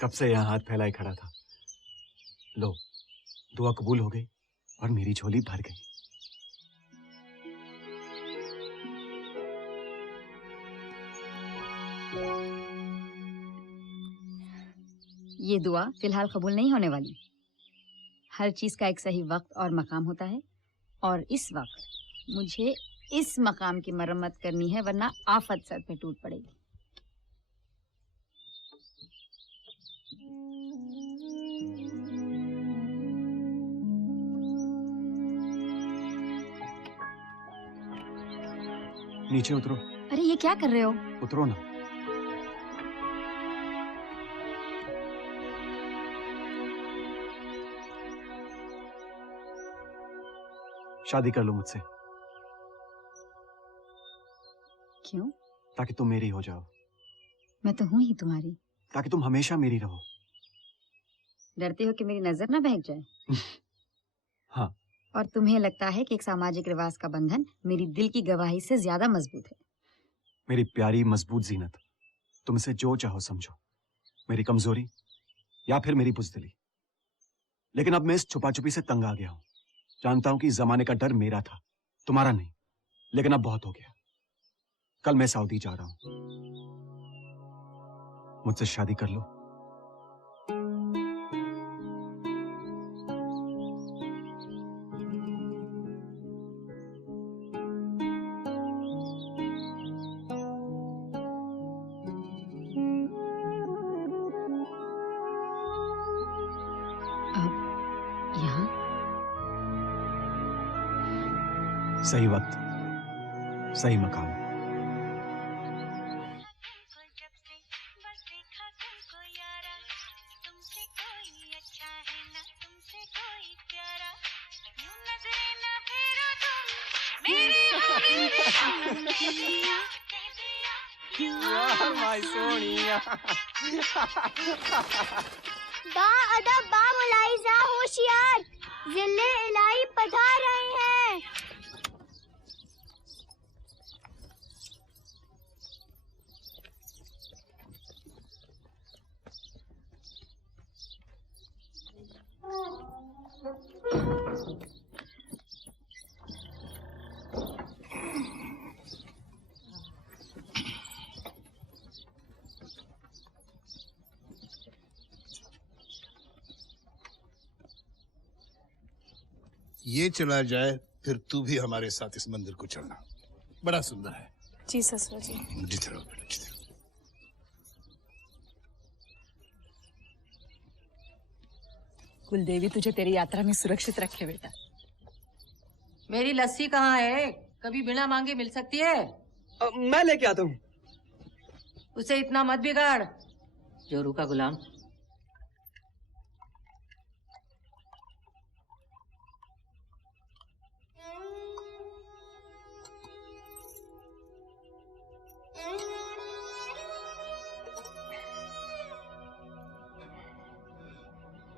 कब से यहाँ हाथ फैलाए खड़ा था। लो, दुआ कबूल हो गई और मेरी झोली भर गई। ये दुआ फिलहाल कबूल नहीं होने वाली। हर चीज का एक सही वक्त और मकाम होता है, और इस वक्त मुझे इस मकाम की मरम्मत करनी है, वरना आफत सर पे टूट पड़ेगी। नीचे उतरो। अरे ये क्या कर रहे हो? उतरो ना। शादी कर लो मुझसे। क्यों? ताकि तुम मेरी हो जाओ। मैं तो हूं ही तुम्हारी। ताकि तुम हमेशा मेरी रहो। डरते हो कि मेरी नजर ना बहक जाए? हाँ। और तुम्हें लगता है कि एक सामाजिक रिवाज का बंधन मेरी दिल की गवाही से ज्यादा मजबूत है? मेरी प्यारी मजबूत जीनत, तुम इसे जो चाहो समझो, मेरी कमजोरी या फिर मेरी बुज़दिली। लेकिन अब मैं इस छुपा छुपी से तंग आ गया हूं। जानता हूं कि जमाने का डर मेरा था, तुम्हारा नहीं। लेकिन अब बहुत हो गया। कल मैं सऊदी जा रहा हूं। मुझसे शादी कर लो। सही वक्त, सही मकाम। माय सोनिया। बा अदब बा मुलाइजा होशियार, जिले इलाही पधार रहे हैं। ये चला जाए फिर तू भी हमारे साथ इस मंदिर को चलना, बड़ा सुंदर है। जी ससुर जी। जिधर हो बेटा, जिधर। कुलदेवी तुझे तेरी यात्रा में सुरक्षित रखे बेटा। मेरी लस्सी कहाँ है? कभी बिना मांगे मिल सकती है? मैं लेके आता हूँ। उसे इतना मत बिगाड़, जोरू का गुलाम।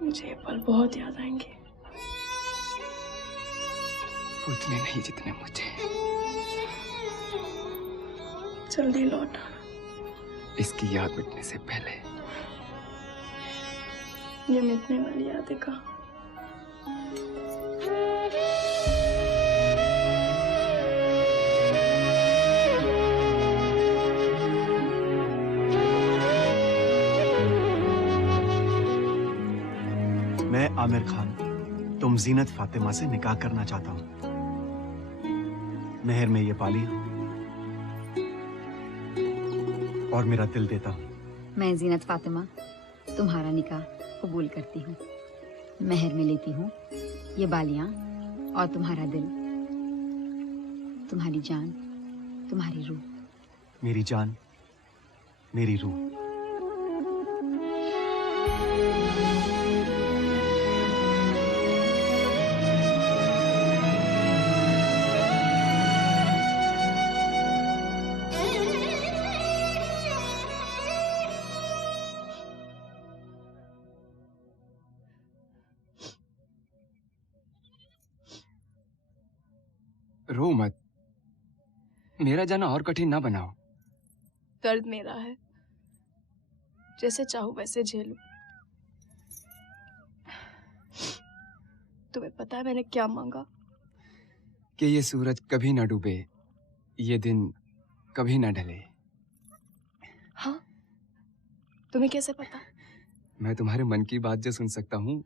मुझे ये पल बहुत याद आएंगे। उतने नहीं जितने मुझे। जल्दी लौट आना। इसकी याद मिटने से पहले। ये मिटने वाली यादें कहाँ? मैं आमिर खान तुम जीनत फातिमा से निकाह करना चाहता हूं। मेहर में ये पाली और मेरा दिल देता हूं। मैं जीनत फातिमा तुम्हारा निकाह कबूल करती हूँ। मेहर में लेती हूँ ये बालियां और तुम्हारा दिल, तुम्हारी जान, तुम्हारी रूह। मेरी जान, मेरी रूह। रो मत, मेरा जाना और कठिन ना बनाओ। दर्द मेरा है, जैसे चाहूं वैसे झेलूं। तुम्हें पता है मैंने क्या मांगा? कि ये सूरज कभी ना डूबे, ये दिन कभी ना ढले। हाँ? तुम्हें कैसे पता? मैं तुम्हारे मन की बात जो सुन सकता हूँ।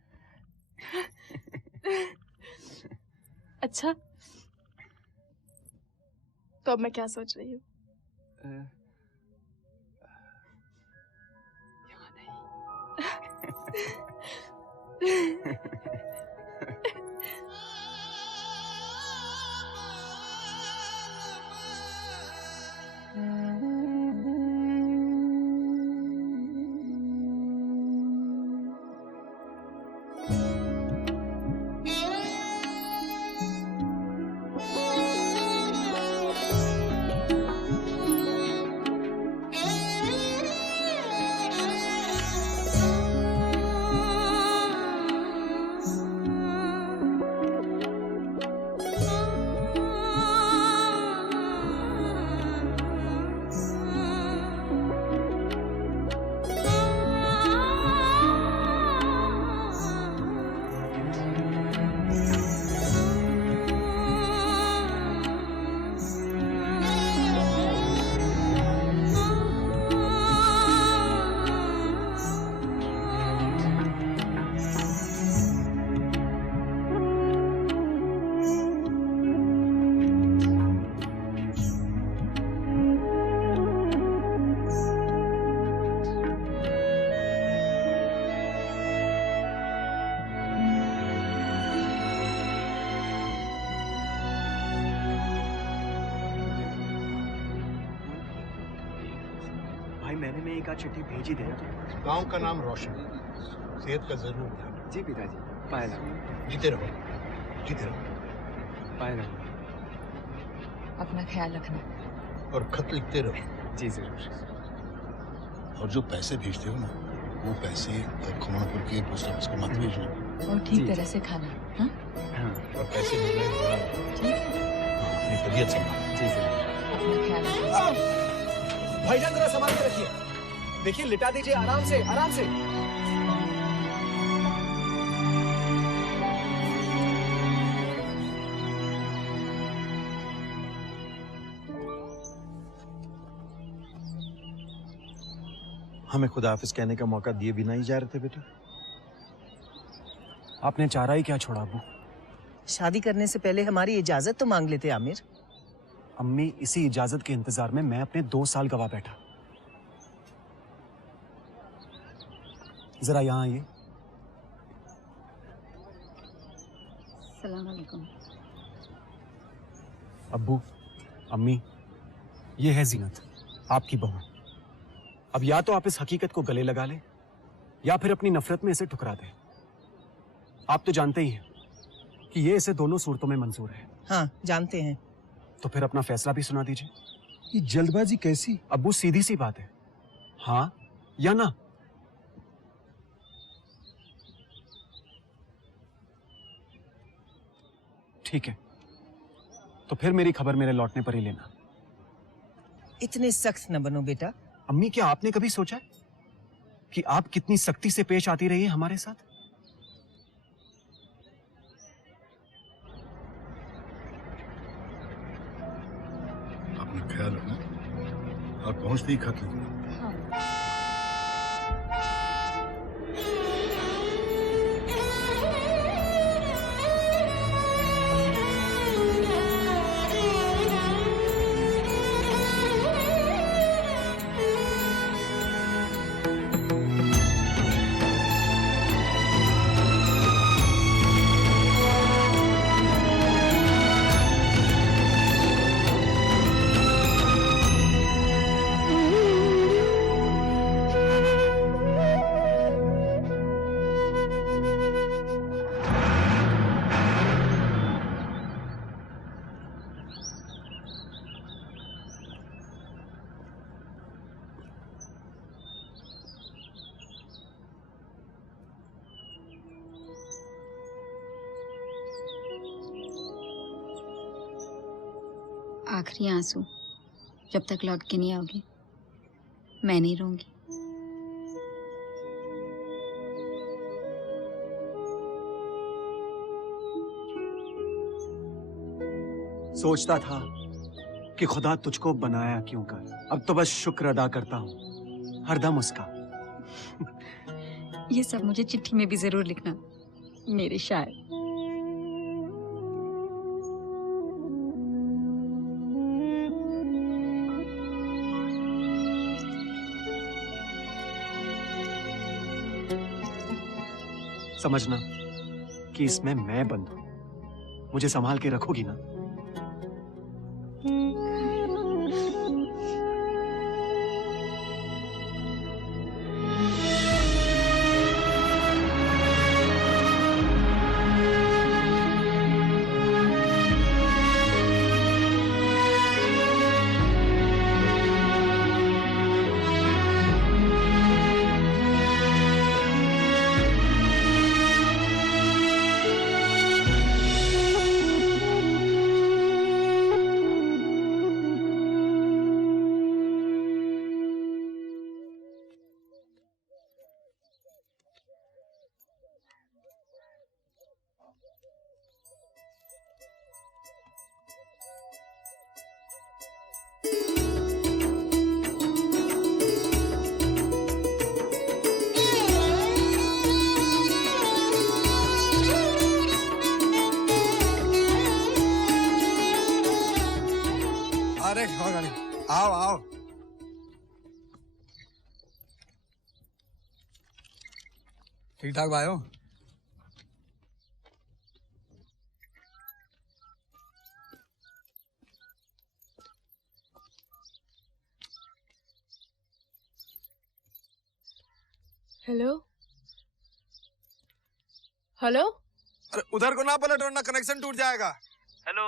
अच्छा, तो अब मैं क्या सोच रही हूँ? यहाँ नहीं। भाई मैंने में एक आध चिट्ठी भेजी दे तो। गांव का नाम रोशन, सेहत का जरूर ध्यान। जी पिताजी, पाए लगो, जीते रहो, जीते रहो। पाए लगो। अपना ख्याल रखना। और खत लिखते रहो। जी जरूर। और जो पैसे भेजते हो ना, वो पैसे खमापुर के पोस्ट ऑफिस को मत भेजना। और जी, ठीक तरह से खाना। हाँ? हाँ और पैसे भेजने के बाद ठीक है। अपनी तबीयत संभाल। जी जरूर। अपना ख्याल रखना। भाईजान जरा संभाल के रखिए। देखिए लिटा दीजिए आराम से, आराम से। हमें खुदा हाफिज कहने का मौका दिए बिना ही जा रहे थे बेटा। आपने चारा ही क्या छोड़ा अबू? शादी करने से पहले हमारी इजाजत तो मांग लेते आमिर। अम्मी, इसी इजाजत के इंतजार में मैं अपने 2 साल गवा बैठा। जरा यहाँ आइए। सलाम अलैकुम। अब्बू, अम्मी, ये है जीनत, आपकी बहू। अब या तो आप इस हकीकत को गले लगा लें या फिर अपनी नफरत में इसे ठुकरा दें। आप तो जानते ही हैं कि ये इसे दोनों सूरतों में मंजूर है। हाँ, जानते हैं। तो फिर अपना फैसला भी सुना दीजिए। ये जल्दबाजी कैसी? अब्बू, सीधी सी बात है, हाँ या ना। ठीक है, तो फिर मेरी खबर मेरे लौटने पर ही लेना। इतने सख्त न बनो बेटा। अम्मी, क्या आपने कभी सोचा है कि आप कितनी सख्ती से पेश आती रही हैं हमारे साथ? अपना ख्याल रखना और पहुंचते ही खत लिखना। हाँ। आखिरी आंसू जब तक लौट के नहीं आओगे मैं नहीं रोऊंगी। सोचता था कि खुदा तुझको बनाया क्यों कर। अब तो बस शुक्र अदा करता हूँ हरदम उसका। ये सब मुझे चिट्ठी में भी जरूर लिखना मेरे शायर। समझना कि इसमें मैं बंद हूं, मुझे संभाल के रखोगी ना? अरे आओ आओ। ठीक ठाक भाई हो? Hello hello. अरे उधर को ना पलट वरना कनेक्शन टूट जाएगा। हेलो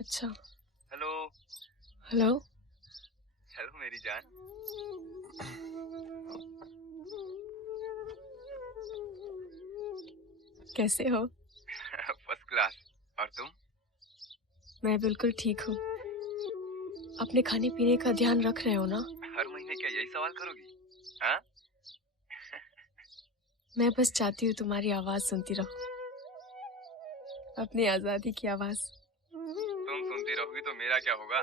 अच्छा हेलो हेलो। हेलो मेरी जान। कैसे हो? First class. और तुम? मैं बिल्कुल ठीक हूँ। अपने खाने पीने का ध्यान रख रहे हो ना? हर महीने क्या यही सवाल करोगी? हाँ? मैं बस चाहती हूँ तुम्हारी आवाज सुनती रहो, अपनी आजादी की आवाज। तुम सुनती रहोगी तो मेरा क्या होगा?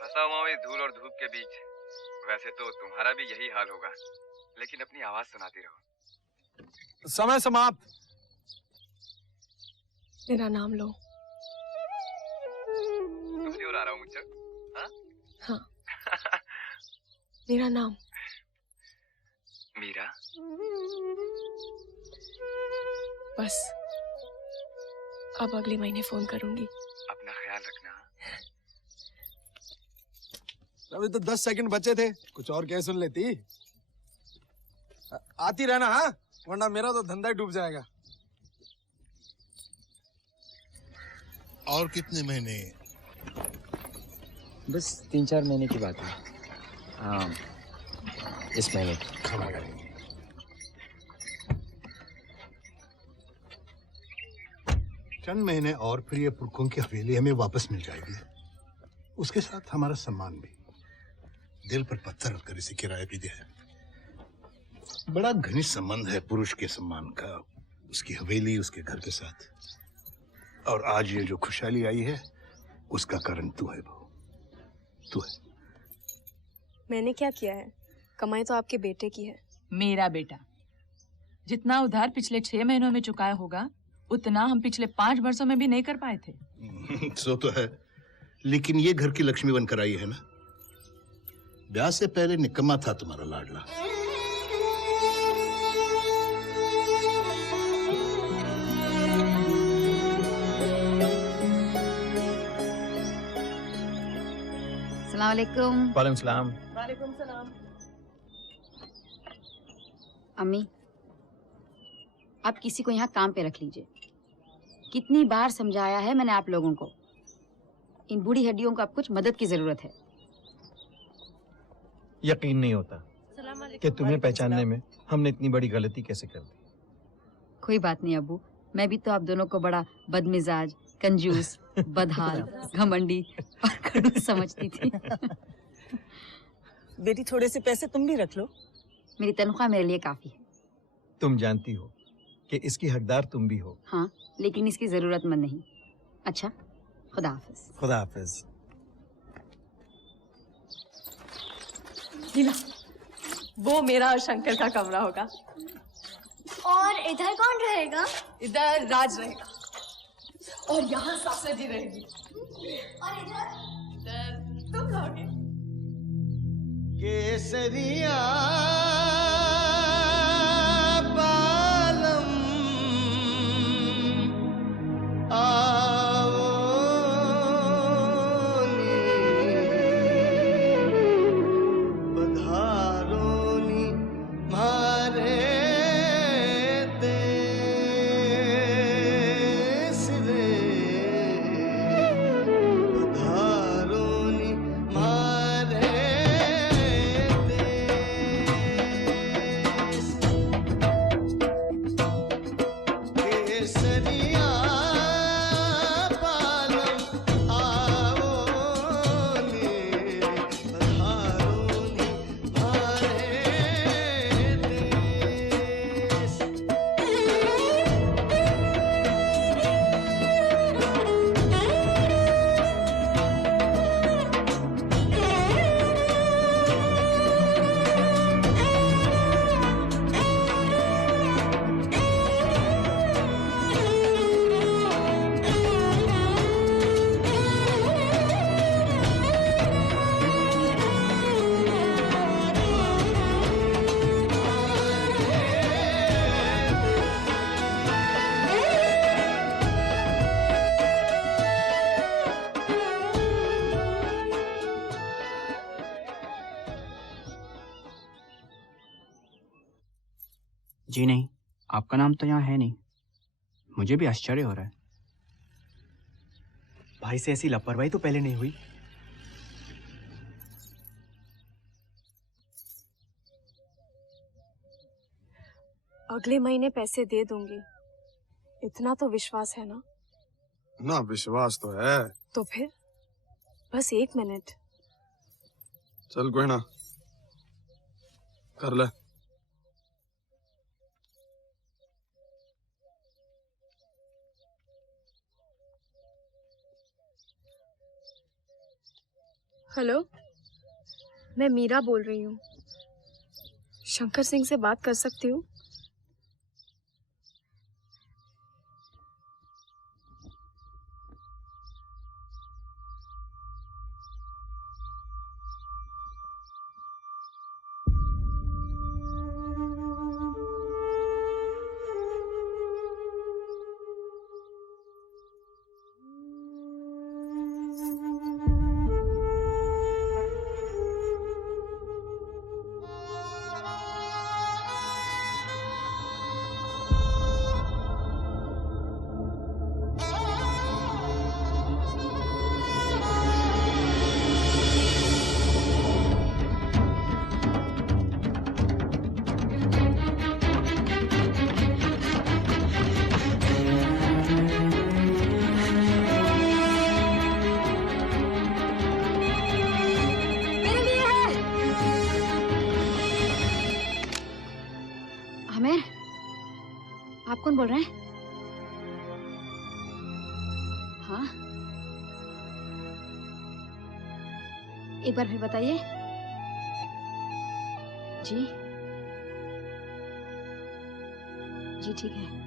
फंसा हुआ हूँ इस धूल और धूप के बीच। वैसे तो तुम्हारा भी यही हाल होगा, लेकिन अपनी आवाज सुनाती रहो। समय समाप्त। मेरा नाम लो। तुम्हारी ओर आ रहा हूँ मुझसे। हाँ? हाँ। मेरा नाम मीरा। बस अब अगले महीने फोन करूंगी। अपना ख्याल रखना। अभी तो 10 सेकंड बचे थे, कुछ और क्या सुन लेती। आती रहना हाँ, वरना मेरा तो धंधा ही डूब जाएगा। और कितने महीने? बस 3-4 महीने की बात है। हाँ, इस महीने की। खाना करेंगे। चंद महीने और फिर ये पुरखों की हवेली हमें वापस मिल जाएगी, उसके साथ हमारा सम्मान भी। दिल पर पत्थर रखकर इसे किराए भी दिया है। बड़ा घनिष्ठ संबंध है पुरुष के सम्मान का, उसकी हवेली, उसके घर के साथ। और आज ये जो खुशहाली आई है उसका कारण तू है बहू, तू है। मैंने क्या किया है? कमाई तो आपके बेटे की है। मेरा बेटा जितना उधार पिछले 6 महीनों में चुकाया होगा उतना हम पिछले 5 वर्षों में भी नहीं कर पाए थे। सो तो है, लेकिन ये घर की लक्ष्मी बनकर आई है ना। ब्याह से पहले निकम्मा था तुम्हारा लाडला। अस्सलाम वालेकुम। वालेकुम सलाम। वालेकुम सलाम। अम्मी, आप किसी को यहाँ काम पे रख लीजिए। कितनी बार समझाया है मैंने आप लोगों को, इन बूढ़ी हड्डियों को अब कुछ मदद की जरूरत है। यकीन नहीं होता कि तुम्हें पहचानने में हमने इतनी बड़ी गलती कैसे कर दी। कोई बात नहीं अब्बू, मैं भी तो आप दोनों को बड़ा बदमिजाज, कंजूस, बदहाल, घमंडी और खड़ूस समझती थी। बेटी थोड़े से पैसे तुम भी रख लो। मेरी तनख्वाह मेरे लिए काफी है। तुम जानती हो कि इसकी हकदार तुम भी हो। हाँ, लेकिन इसकी जरूरतमंद नहीं। अच्छा, खुदा हाफिज। खुदा हाफिज। लीला, वो मेरा और शंकर का कमरा होगा। और इधर कौन रहेगा? इधर राज रहेगा और यहाँ सासू जी रहेगी। और इधर तुम रहोगे। केसरिया बालम आओ पधारोनी मारे देश रे पधारोनी मारे देश केसरिया बालम आओ ने पधारोनी मारे देश। जी नहीं, आपका नाम तो यहाँ है नहीं। मुझे भी आश्चर्य हो रहा है। भाई से ऐसी लापरवाही तो पहले नहीं हुई। अगले महीने पैसे दे दूंगी, इतना तो विश्वास है ना? ना विश्वास तो है। तो फिर बस 1 मिनट। चल कोई ना, कर ले। हेलो, मैं मीरा बोल रही हूँ। शंकर सिंह से बात कर सकती हूँ? आमिर, आप कौन बोल रहे हैं? हाँ, एक बार फिर बताइए। जी जी ठीक है।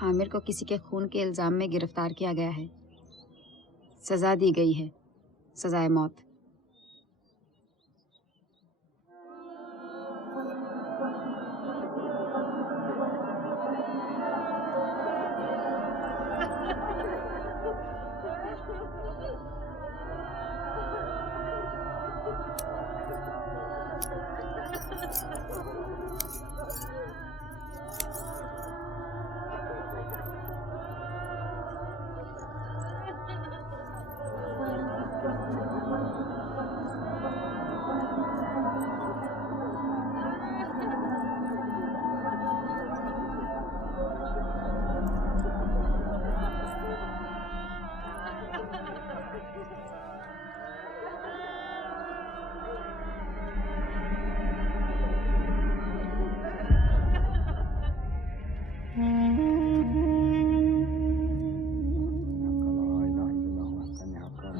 आमिर को किसी के खून के इल्जाम में गिरफ्तार किया गया है। सजा दी गई है, सजाए मौत।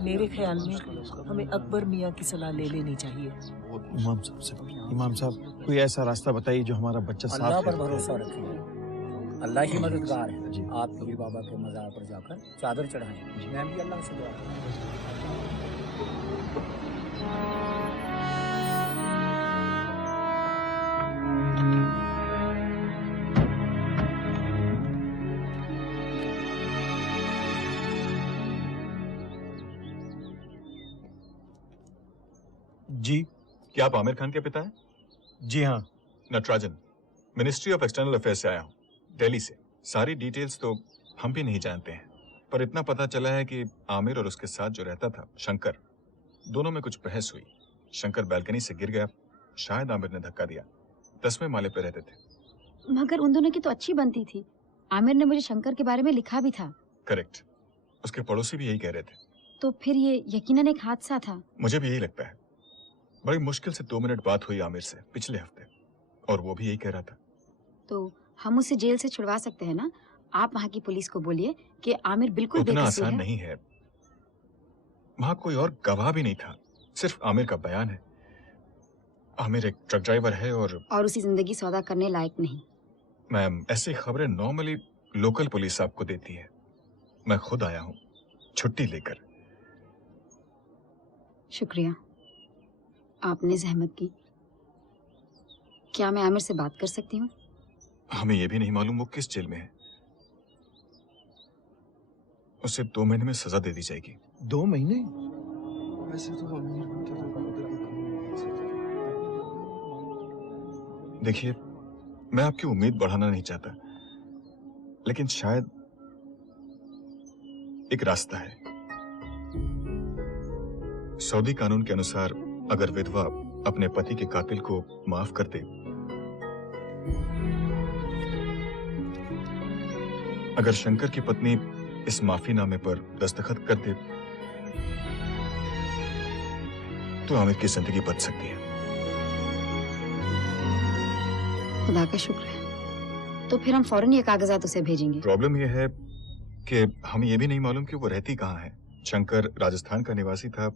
मेरे ख्याल में हमें अकबर मियाँ की सलाह ले लेनी चाहिए। इमाम साहब कोई ऐसा रास्ता बताइए जो हमारा बच्चा साफ अल्लाह पर है। भरोसा रखिए, अल्लाह ही मददगार है। आप पीर बाबा के मज़ार पर जाकर चादर चढ़ाएं। मैं भी अल्लाह से दुआ जी क्या आप आमिर खान के पिता हैं? जी हाँ। Natarajan, ministry of external affairs से आया हूँ, दिल्ली से। सारी डिटेल्स तो हम भी नहीं जानते हैं, पर इतना पता चला है कि आमिर और उसके साथ जो रहता था शंकर, दोनों में कुछ बहस हुई। शंकर बालकनी से गिर गया, शायद आमिर ने धक्का दिया। 10वें माले पे रहते थे। मगर उन दोनों की तो अच्छी बनती थी। आमिर ने मुझे शंकर के बारे में लिखा भी था। करेक्ट, उसके पड़ोसी भी यही कह रहे थे। तो फिर ये यकीनन एक हादसा था। मुझे भी यही लगता है। बड़ी मुश्किल से 2 मिनट बात हुई आमिर से पिछले हफ्ते, और वो भी यही कह रहा था। तो हम उसे जेल से छुड़वा सकते हैं ना? आप वहाँ की पुलिस को बोलिए कि आमिर बिल्कुल उतना बेकसूर आसान है। नहीं है। वहाँ कोई और गवाह भी नहीं था, सिर्फ आमिर का बयान है। आमिर एक ट्रक ड्राइवर है और उसी जिंदगी सौदा करने लायक नहीं। मैम, ऐसी खबरें नॉर्मली लोकल पुलिस आपको देती है। मैं खुद आया हूँ छुट्टी लेकर। शुक्रिया, आपने जहमत की। क्या मैं आमिर से बात कर सकती हूँ? हमें यह भी नहीं मालूम वो किस जेल में है। उसे 2 महीने में सजा दे दी जाएगी। 2 महीने? वैसे तो अमीर बनते तो देखिए, मैं आपकी उम्मीद बढ़ाना नहीं चाहता, लेकिन शायद एक रास्ता है। सऊदी कानून के अनुसार अगर विधवा अपने पति के कातिल को माफ कर दे, अगर शंकर की पत्नी इस माफीनामे पर दस्तखत कर दे, तो आमिर की जिंदगी बच सकती है। खुदा का शुक्र है। तो फिर हम फौरन ये कागजात उसे भेजेंगे। प्रॉब्लम यह है कि हमें यह भी नहीं मालूम कि वो रहती कहाँ है। शंकर राजस्थान का निवासी था,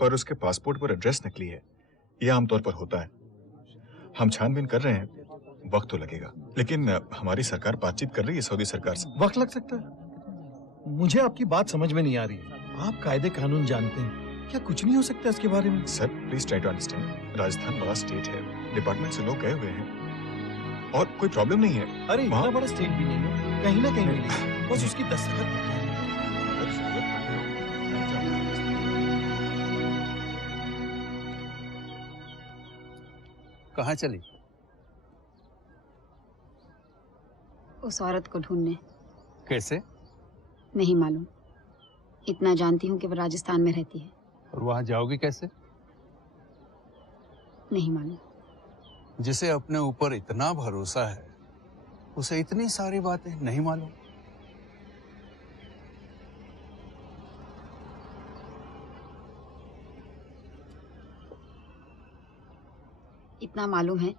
पर उसके पासपोर्ट पर एड्रेस नकली है। यह आमतौर पर होता है। हम छानबीन कर रहे हैं, वक्त तो लगेगा, लेकिन हमारी सरकार बातचीत कर रही है सऊदी सरकार से। वक्त लग सकता है? मुझे आपकी बात समझ में नहीं आ रही है। आप कायदे कानून जानते हैं, क्या कुछ नहीं हो सकता इसके बारे में? Sir please try to understand. Rajasthan बड़ा स्टेट है, डिपार्टमेंट से लोग गए हुए हैं और कोई प्रॉब्लम नहीं है। अरे इतना बड़ा स्टेट भी नहीं है, कहीं ना कहीं भी नहीं, बस उसकी दस्तखत। कहाँ चली? उस औरत को ढूंढने। कैसे? नहीं मालूम, इतना जानती हूँ कि वो राजस्थान में रहती है। और वहां जाओगी कैसे? नहीं मालूम। जिसे अपने ऊपर इतना भरोसा है, उसे इतनी सारी बातें नहीं मालूम। इतना मालूम है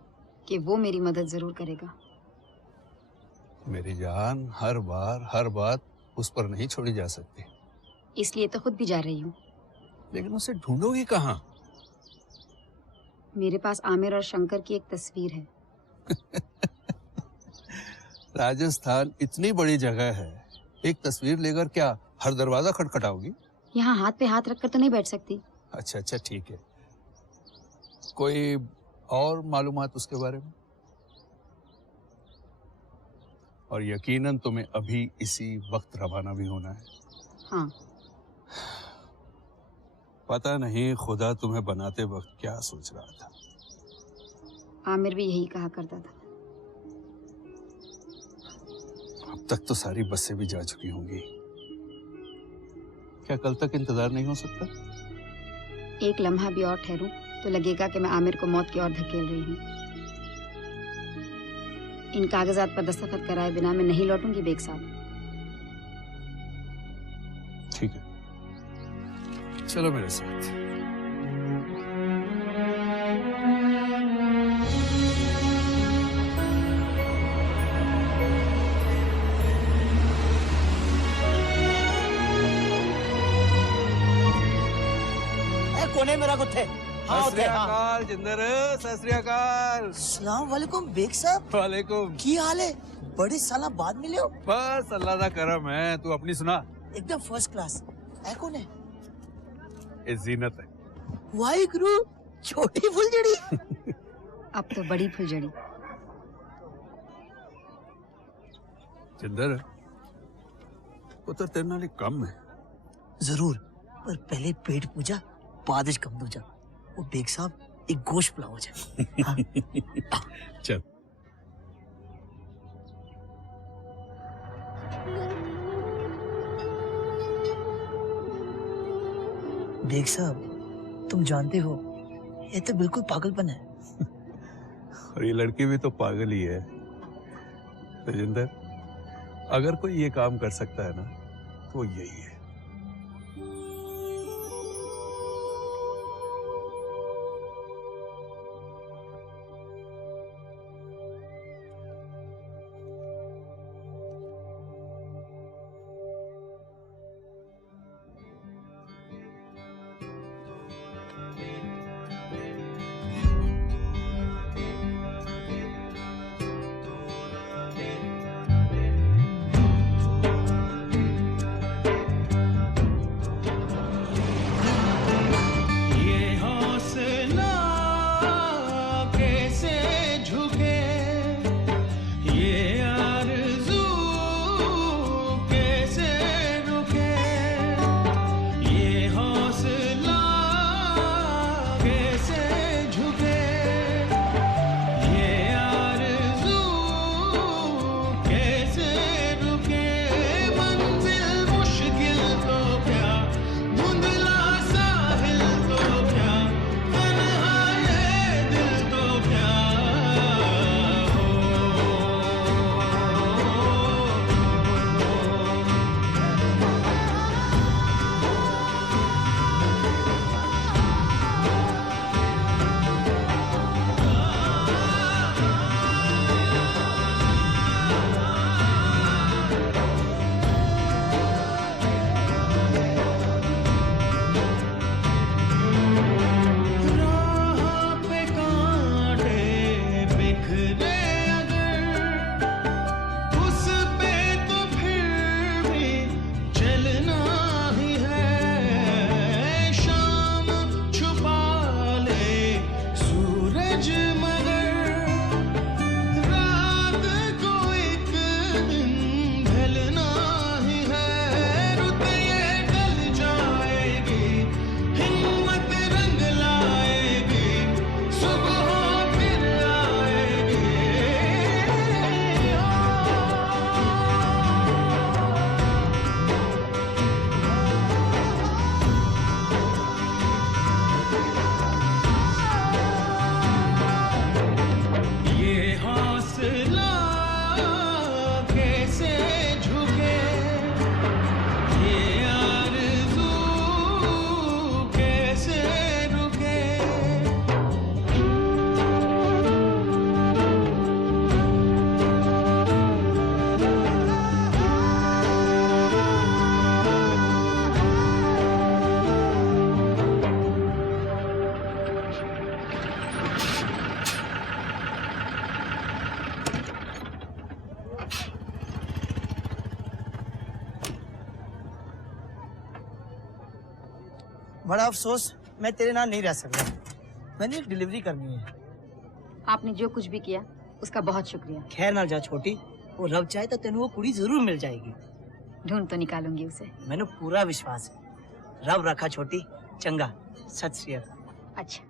कि वो मेरी मदद जरूर करेगा। मेरी जान, हर बार हर बात उस पर नहीं छोड़ी जा सकती। इसलिए तो खुद भी जा रही हूँ। लेकिन उसे ढूंढोगी कहाँ? मेरे पास आमिर और शंकर की एक तस्वीर है। राजस्थान इतनी बड़ी जगह है, एक तस्वीर लेकर क्या हर दरवाजा खटखटाओगी? यहाँ हाथ पे हाथ रखकर तो नहीं बैठ सकती। अच्छा अच्छा ठीक है। कोई और मालूमात उसके बारे में? और यकीनन तुम्हें अभी इसी वक्त रवाना भी होना है। हाँ। पता नहीं खुदा तुम्हें बनाते वक्त क्या सोच रहा था। आमिर भी यही कहा करता था। अब तक तो सारी बसें भी जा चुकी होंगी। क्या कल तक इंतजार नहीं हो सकता? एक लम्हा भी और ठहरूं तो लगेगा कि मैं आमिर को मौत की ओर धकेल रही हूँ। इन कागजात पर दस्तखत कराए बिना मैं नहीं लौटूंगी बेग साहब। ठीक है, चलो मेरे साथ। कोने मेरा कुत्ते हाँ सत श्री अकाल जिंदर, सत श्री अकाल। सलाम वालेकुम बेग साहब। वालेकुम। की हाल है? बड़े साल बाद मिले हो। बस अल्लाह दा करम है। तू अपनी सुना। एकदम फर्स्ट क्लास। ऐ कौन है? ये जीनत है। वाही गुरु, छोटी फुलझड़ी। अब तो बड़ी फुलझड़ी। जिंदर पुत्र तेरे नाल कम है। जरूर, पर पहले पेट पूजा बाद च कम दूजा। वो बेग साहब एक गोश्त पुलाव जाए। हाँ। चल। बेग साहब तुम जानते हो ये तो बिल्कुल पागलपन है। और ये लड़की भी तो पागल ही है। राजेंद्र, अगर कोई ये काम कर सकता है ना तो वो यही है। बड़ा अफसोस मैं तेरे नाल नहीं रह सकता। मैंने एक डिलीवरी करनी है। आपने जो कुछ भी किया उसका बहुत शुक्रिया। खैर ना जा छोटी, वो रब चाहे तो तेन वो कुड़ी जरूर मिल जाएगी। ढूंढ तो निकालूंगी उसे। मैंने पूरा विश्वास है। रब रखा छोटी, चंगा, सत श्री अकाल। अच्छा।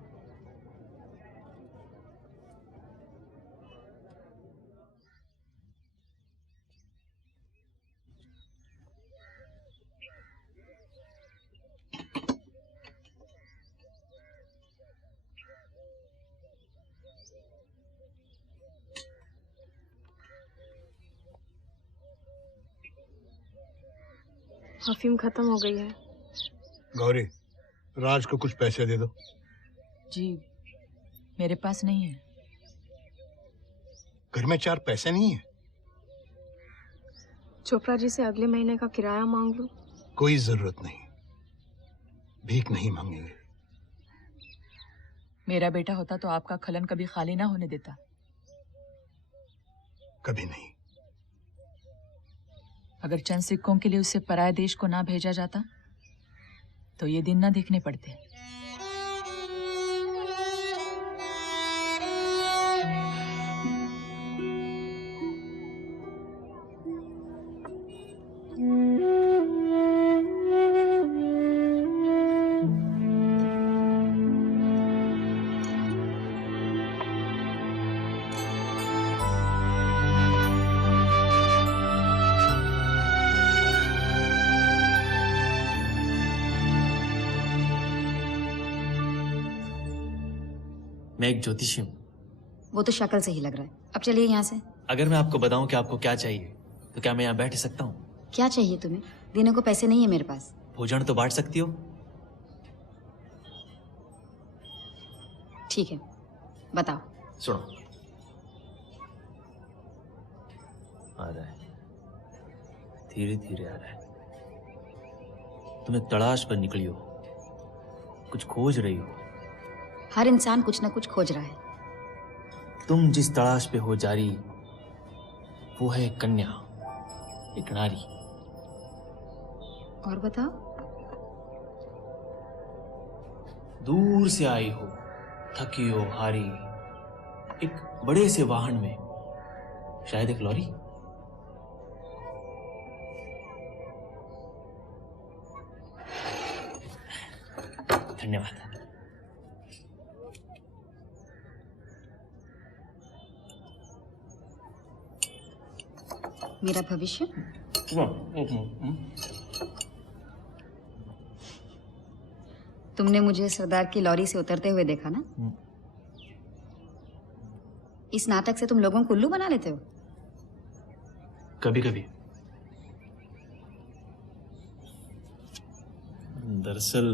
अफीम खत्म हो गई है। गौरी, राज को कुछ पैसे दे दो। जी मेरे पास नहीं है। घर में 4 पैसे नहीं है। चोपड़ा जी से अगले महीने का किराया मांग लूं? कोई जरूरत नहीं, भीख नहीं मांगेंगे। मेरा बेटा होता तो आपका खलन कभी खाली ना होने देता। कभी नहीं। अगर चंद सिक्कों के लिए उसे पराये देश को ना भेजा जाता तो ये दिन ना देखने पड़ते। मैं एक ज्योतिषी हूँ। वो तो शक्ल से ही लग रहा है। अब चलिए यहाँ से। अगर मैं आपको बताऊं कि आपको क्या चाहिए तो क्या मैं यहाँ बैठ सकता हूँ? क्या चाहिए तुम्हें? देने को पैसे नहीं है मेरे पास। भोजन तो बांट सकती हो। ठीक है, बताओ। सुनो, आ रहा है, धीरे धीरे आ रहा है। तुम्हें तलाश पर निकली हो, कुछ खोज रही हो। हर इंसान कुछ ना कुछ खोज रहा है। तुम जिस तलाश पे हो जारी, वो है एक कन्या, एक नारी। और बताओ। दूर से आई हो, थकी हो, हारी, एक बड़े से वाहन में, शायद एक लॉरी। धन्यवाद। मेरा भविष्य? तुमने मुझे सरदार की लॉरी से उतरते हुए देखा ना? इस नाटक से तुम लोगों को उल्लू बना लेते हो। कभी कभी। दरअसल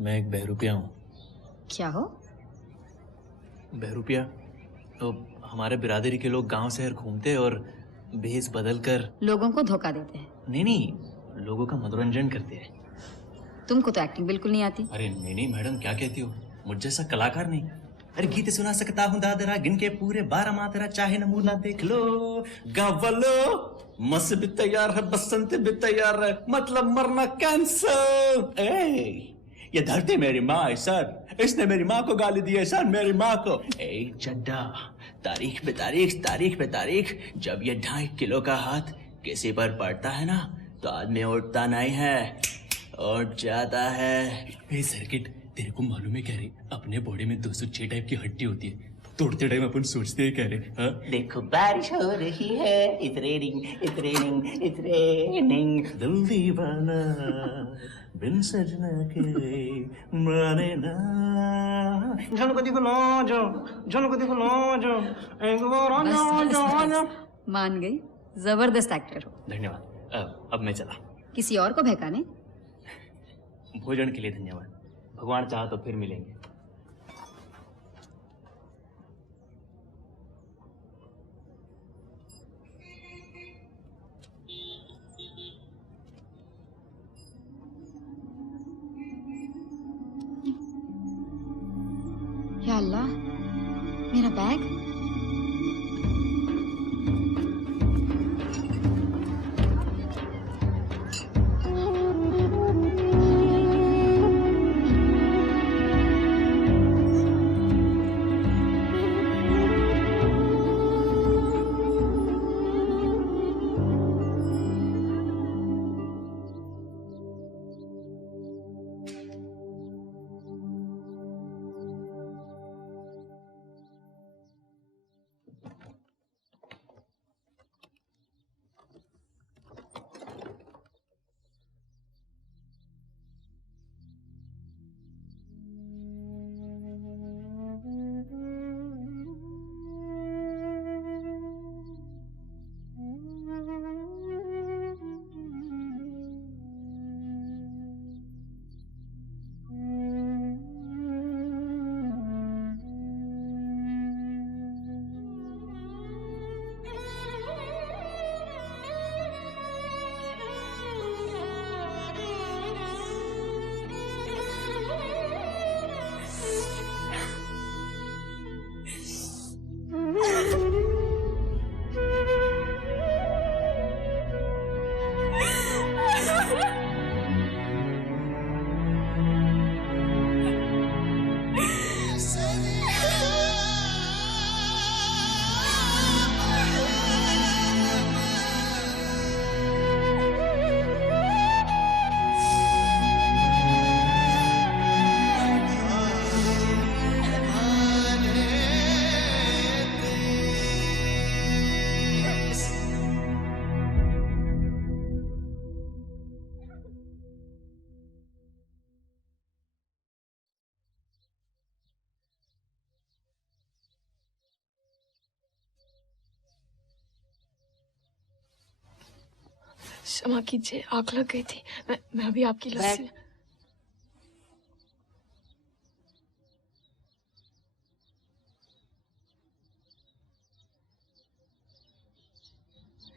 मैं एक बहरूपिया हूँ। क्या हो? बहरूपिया तो हमारे बिरादरी के लोग गांव शहर घूमते और भेष बदल कर लोगों को धोखा देते हैं। नहीं, लोगों का मनोरंजन करते हैं। तुमको तो एक्टिंग बिल्कुल नहीं आती। अरे नहीं मैडम, क्या कहती हो? मुझ जैसा कलाकार नहीं। अरे गीत सुना सकता हूँ दादरा, गिन के पूरे 12 मात्रा, चाहे नमूना देख लो। गावलो मस भी तैयार है, बसंत भी तैयार है, मतलब मरना कैंसर। ये धरती मेरी माँ है सर, इसने मेरी माँ को गाली दी है सर, मेरी माँ को। चड्डा, तारीख पे तारीख, तारीख पे तारीख, जब ये 2.5 किलो का हाथ किसी पर पड़ता है ना, तो आदमी उठता नहीं है, उठ जाता है। सर्किट, तेरे को मालूम है क्या रे, अपने बॉडी में 206 टाइप की हड्डी होती है। तोड़ते टाइम अपन सोचते हैं क्या रे, हाँ? देखो बारिश हो रही है, it's raining, it's raining, it's raining. दिल दीवाना बिन सजना के माने ना। झलको देखो लाजो, झलको देखो लाजो, एक बार बस, मान गई। जबरदस्त एक्टर हो। धन्यवाद। अब मैं चला। किसी और को बहकाने? भोजन के लिए धन्यवाद। भगवान चाहा तो फिर मिलेंगे। या अल्लाह, मेरा बैग। क्षमा कीजिए, आग लग गई थी। मैं अभी आपकी लस्सी।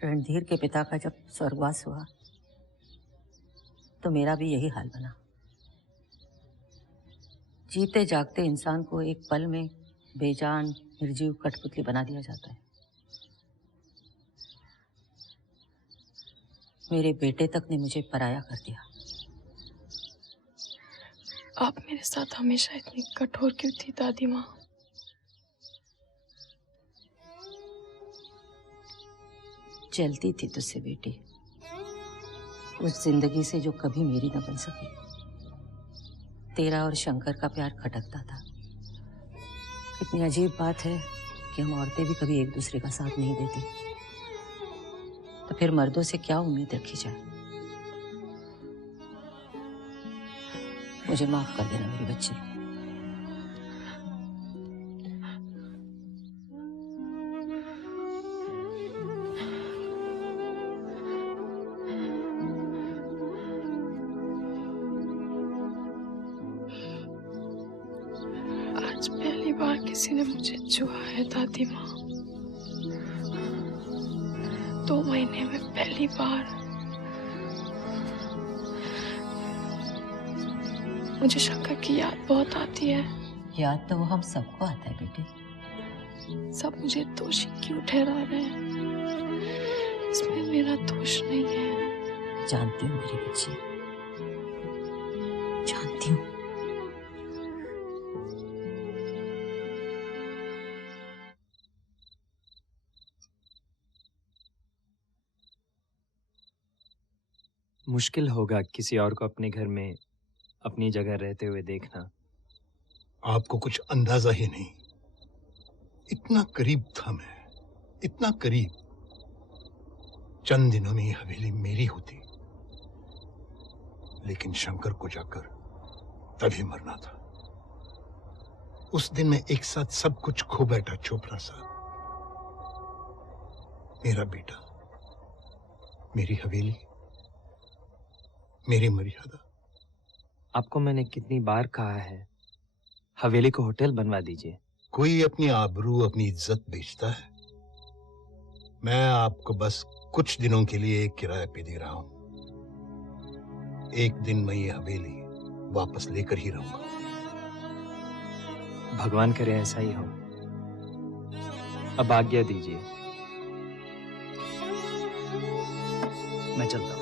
रणधीर के पिता का जब स्वर्गवास हुआ तो मेरा भी यही हाल बना। जीते जागते इंसान को एक पल में बेजान निर्जीव कठपुतली बना दिया जाता है। मेरे बेटे तक ने मुझे पराया कर दिया। आप मेरे साथ हमेशा इतनी कठोर क्यों थी दादी माँ? जलती थी तुझसे बेटी, उस जिंदगी से जो कभी मेरी न बन सकी। तेरा और शंकर का प्यार खटकता था। कितनी अजीब बात है कि हम औरतें भी कभी एक दूसरे का साथ नहीं देती, तो फिर मर्दों से क्या उम्मीद रखी जाए। मुझे माफ कर देना मेरी बच्ची। आज पहली बार किसी ने मुझे छुआ है दादी माँ। 2 महीने में पहली बार। मुझे शंकर की याद बहुत आती है। याद तो वो हम सबको आता है बेटी। सब मुझे दोषी क्यों ठहरा रहे हैं? इसमें मेरा दोष नहीं है। जानती हूँ मेरी बच्ची, जानती हूँ। मुश्किल होगा किसी और को अपने घर में अपनी जगह रहते हुए देखना। आपको कुछ अंदाजा ही नहीं, इतना करीब था मैं, इतना करीब। चंद दिनों में ये हवेली मेरी होती, लेकिन शंकर को जाकर तभी मरना था। उस दिन मैं एक साथ सब कुछ खो बैठा चोपड़ा साहब। मेरा बेटा, मेरी हवेली, मेरी मर्यादा। आपको मैंने कितनी बार कहा है हवेली को होटल बनवा दीजिए। कोई अपनी आबरू, अपनी इज्जत बेचता है? मैं आपको बस कुछ दिनों के लिए एक किराए पे दे रहा हूं। एक दिन मैं ये हवेली वापस लेकर ही रहूंगा। भगवान करे ऐसा ही हो। अब आज्ञा दीजिए, मैं चलता हूं।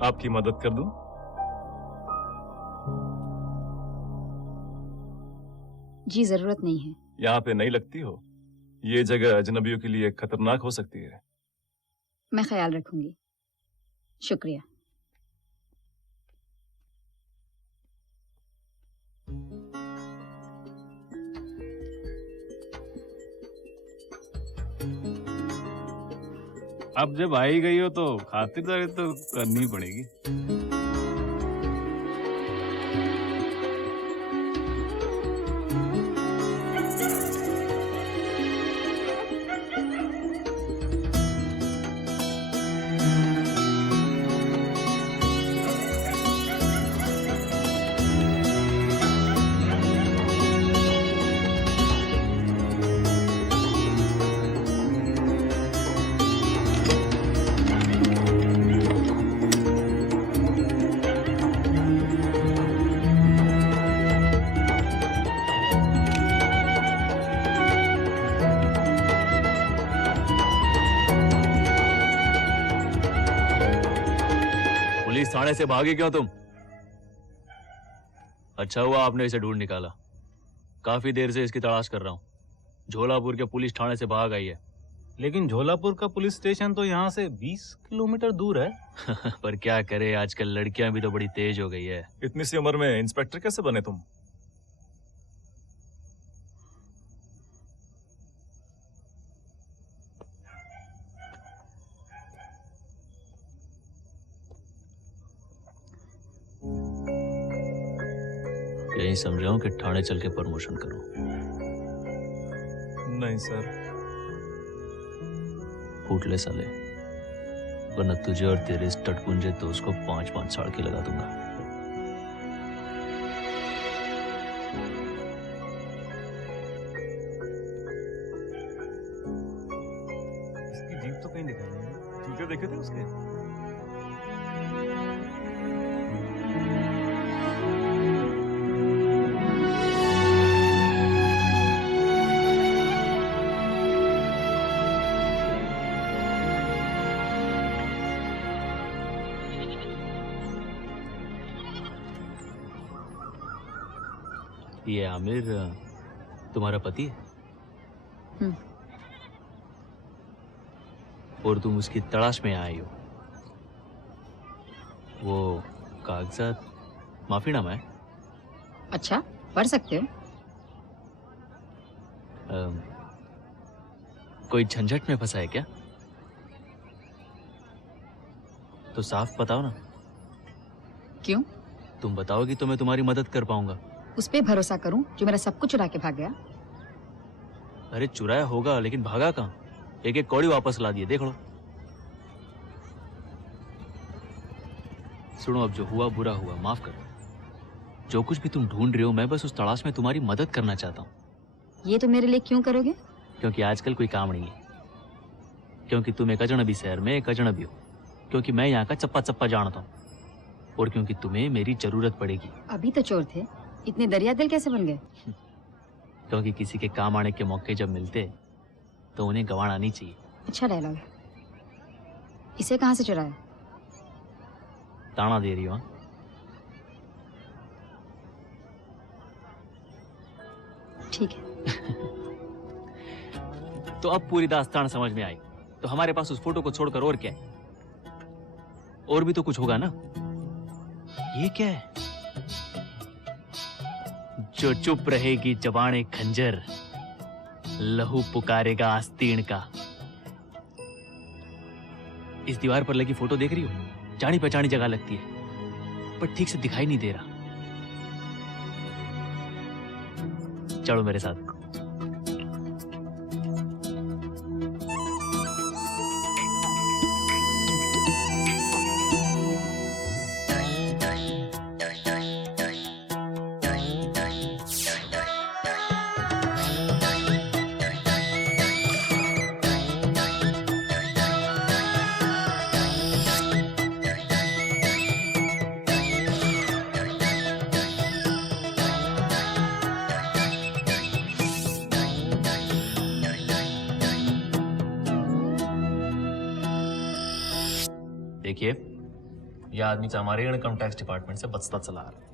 आपकी मदद कर दूं? जी जरूरत नहीं है। यहाँ पे नहीं लगती हो? ये जगह अजनबियों के लिए खतरनाक हो सकती है। मैं ख्याल रखूंगी, शुक्रिया। अब जब आई गई हो तो खातिरदारी तो करनी पड़ेगी। थाने से भागे क्यों तुम? अच्छा हुआ आपने इसे ढूंढ निकाला। काफी देर से इसकी तलाश कर रहा हूँ। झोलापुर के पुलिस थाने से भाग आई है। लेकिन झोलापुर का पुलिस स्टेशन तो यहाँ से 20 किलोमीटर दूर है। पर क्या करे, आजकल लड़कियां भी तो बड़ी तेज हो गई है। इतनी सी उम्र में इंस्पेक्टर कैसे बने तुम? यही समझाऊं कि थाने चल के प्रमोशन करूं? नहीं सर। फूट ले साले, वरना तुझे और तेरे इस टटपुंजे दोस्त को 5-5 साल की लगा दूंगा। इसकी जीप तो कहीं दिखाई नहीं। जूते देखे थे उसके? ये आमिर तुम्हारा पति है? और तुम उसकी तलाश में आई हो। वो कागजात माफीनामा है? अच्छा, पढ़ सकते हो। कोई झंझट में फंसा है क्या? तो साफ बताओ ना। क्यों? तुम बताओगी तो मैं तुम्हारी मदद कर पाऊंगा। उस पे भरोसा करूं जो मेरा सब कुछ चुरा के भाग गया? अरे चुराया होगा, लेकिन भागा कहाँ? एक एक कौड़ी वापस ला दिए, देख लो। सुनो, अब जो हुआ बुरा हुआ, माफ करो। जो कुछ भी तुम ढूंढ रहे हो, मैं बस उस तलाश में तुम्हारी मदद करना चाहता हूँ। ये तो मेरे लिए क्यों करोगे? क्योंकि आजकल कोई काम नहीं है। क्योंकि तुम एक अजनबी शहर में एक अजनबी हो। क्योंकि मैं यहाँ का चप्पा चप्पा जानता हूँ। और क्योंकि तुम्हें मेरी जरूरत पड़ेगी। अभी तो चोर थे, इतने दरिया दिल कैसे बन गए? क्योंकि किसी के काम आने के मौके जब मिलते तो उन्हें गंवाना नहीं चाहिए। अच्छा डायलॉग है। इसे कहाँ से चुराया? ताना दे रही हो? ठीक है। तो अब पूरी दास्तान समझ में आई। तो हमारे पास उस फोटो को छोड़कर और क्या है? और भी तो कुछ होगा ना? ये क्या है? जो चुप रहेगी जबाने खंजर, लहू पुकारेगा आस्तीन का। इस दीवार पर लगी फोटो देख रही हो? जानी पहचानी जगह लगती है, पर ठीक से दिखाई नहीं दे रहा। चलो मेरे साथ। देखिए, यह आदमी हमारे इनकम टैक्स डिपार्टमेंट से बचता चला आ रहा है,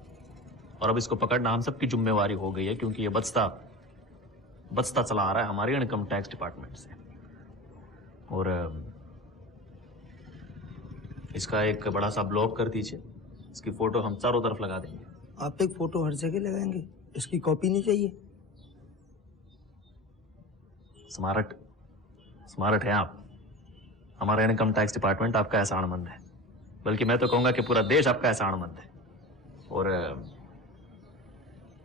और अब इसको पकड़ना हम सबकी जिम्मेवारी हो गई है, क्योंकि ये बचता चला आ रहा है हमारे इनकम टैक्स डिपार्टमेंट से। और इसका एक बड़ा सा ब्लॉग कर दीजिए। इसकी फोटो हम चारों तरफ लगा देंगे। आप एक फोटो हर जगह लगाएंगे, इसकी कॉपी नहीं चाहिए? स्मार्ट है आप। हमारा इनकम टैक्स डिपार्टमेंट आपका एहसानमंद है, बल्कि मैं तो कहूंगा कि पूरा देश आपका एहसानमंद है। और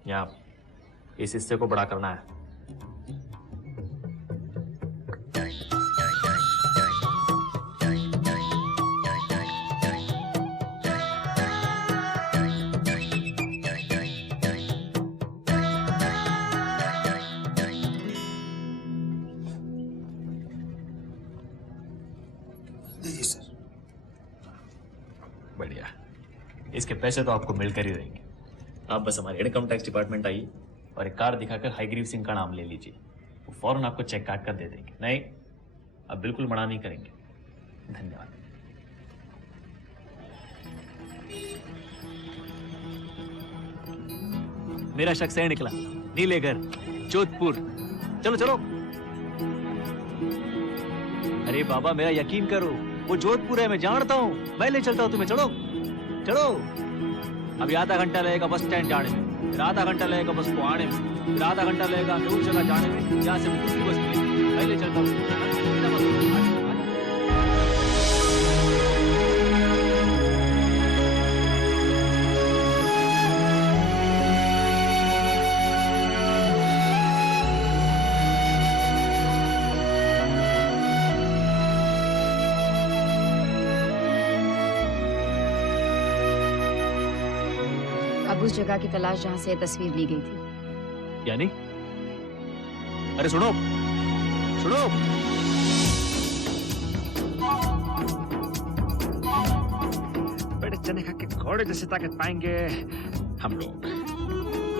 यहाँ इस हिस्से को बड़ा करना है। बढ़िया, इसके पैसे तो आपको मिलकर ही रहेंगे। आप बस हमारे इनकम टैक्स डिपार्टमेंट आइए और एक कार्ड दिखाकर हाईग्रीव सिंह का नाम ले लीजिए। वो फौरन आपको चेक काट कर दे देंगे। नहीं, आप बिल्कुल मना नहीं करेंगे। धन्यवाद। मेरा शक सही निकला। नीलेघर, जोधपुर। चलो चलो। अरे बाबा मेरा यकीन करो, वो जोधपुर है, मैं जानता हूँ। मैं ले चलता हूँ तुम्हें, चलो चलो। अभी आधा घंटा लगेगा बस स्टैंड जाने में, फिर आधा घंटा लगेगा बस को आने में, फिर आधा घंटा लगेगा हमें उस जगह जाने में जहाँ से दूसरी बस मिलेगी। मैं ले चलता हूँ। अब उस जगह की तलाश जहाँ से ये तस्वीर ली गई थी। यानी? अरे सुनो सुनो। बड़े चने खा के घोड़े जैसी ताकत पाएंगे हम लोग।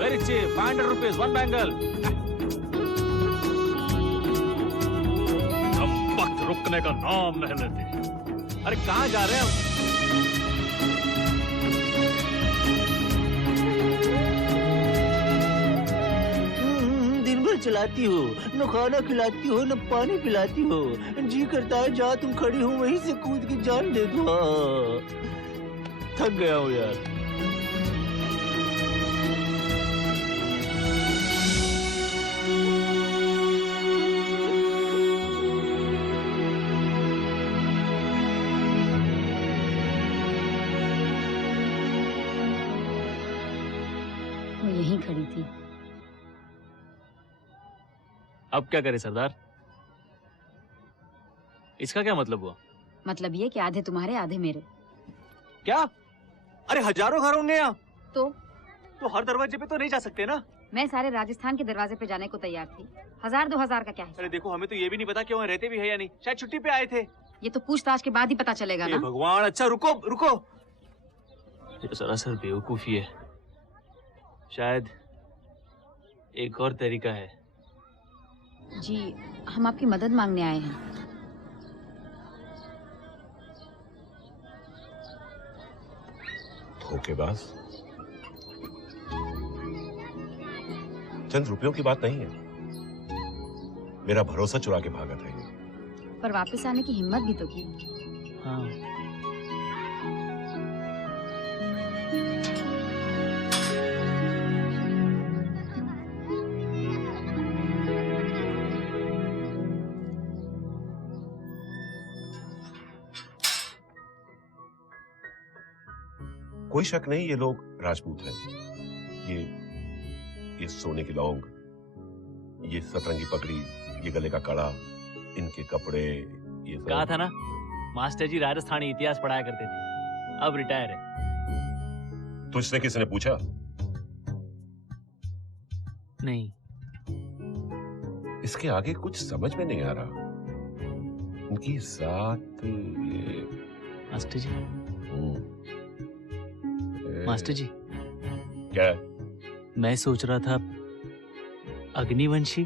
Very cheap, 500 rupees 1 bangle. हम वक्त रुकने का नाम नहीं लेते। अरे कहाँ जा रहे हैं हम? चलाती हो, न खाना खिलाती हो, न पानी पिलाती हो। जी करता है जहाँ तुम खड़ी हो वहीं से कूद के जान दे दो। थक गया हूँ यार। वो यहीं खड़ी थी। अब क्या करे सरदार? इसका क्या मतलब हुआ? मतलब ये कि आधे तुम्हारे आधे मेरे। क्या? अरे हजारों घर होंगे यहाँ। तो हर दरवाजे पे तो नहीं जा सकते ना? मैं सारे राजस्थान के दरवाजे पे जाने को तैयार थी। 1000-2000 का क्या है? अरे देखो, हमें तो ये भी नहीं पता कि वहाँ रहते भी है या नहीं। शायद छुट्टी पे आए थे। ये तो पूछताछ के बाद ही पता चलेगा ना। भगवान, अच्छा रुको रुको। ये तो सरासर बेवकूफी है। शायद एक और तरीका है। जी, हम आपकी मदद मांगने आए हैं। धोखेबाज। चंद रुपयों की बात नहीं है, मेरा भरोसा चुरा के भागा था ये। पर वापस आने की हिम्मत भी तो की। हाँ। कोई शक नहीं, ये लोग राजपूत हैं। ये सोने की लौंग, ये सतरंगी पगड़ी, ये गले का कड़ा, इनके कपड़े, ये सब। कहा था ना, मास्टर जी राजस्थानी इतिहास पढ़ाया करते थे। अब रिटायर है। तुझसे किसने पूछा? नहीं। इसके आगे कुछ समझ में नहीं आ रहा। इनकी जात ये... मास्टर जी। मास्टर जी। क्या? मैं सोच रहा था अग्निवंशी।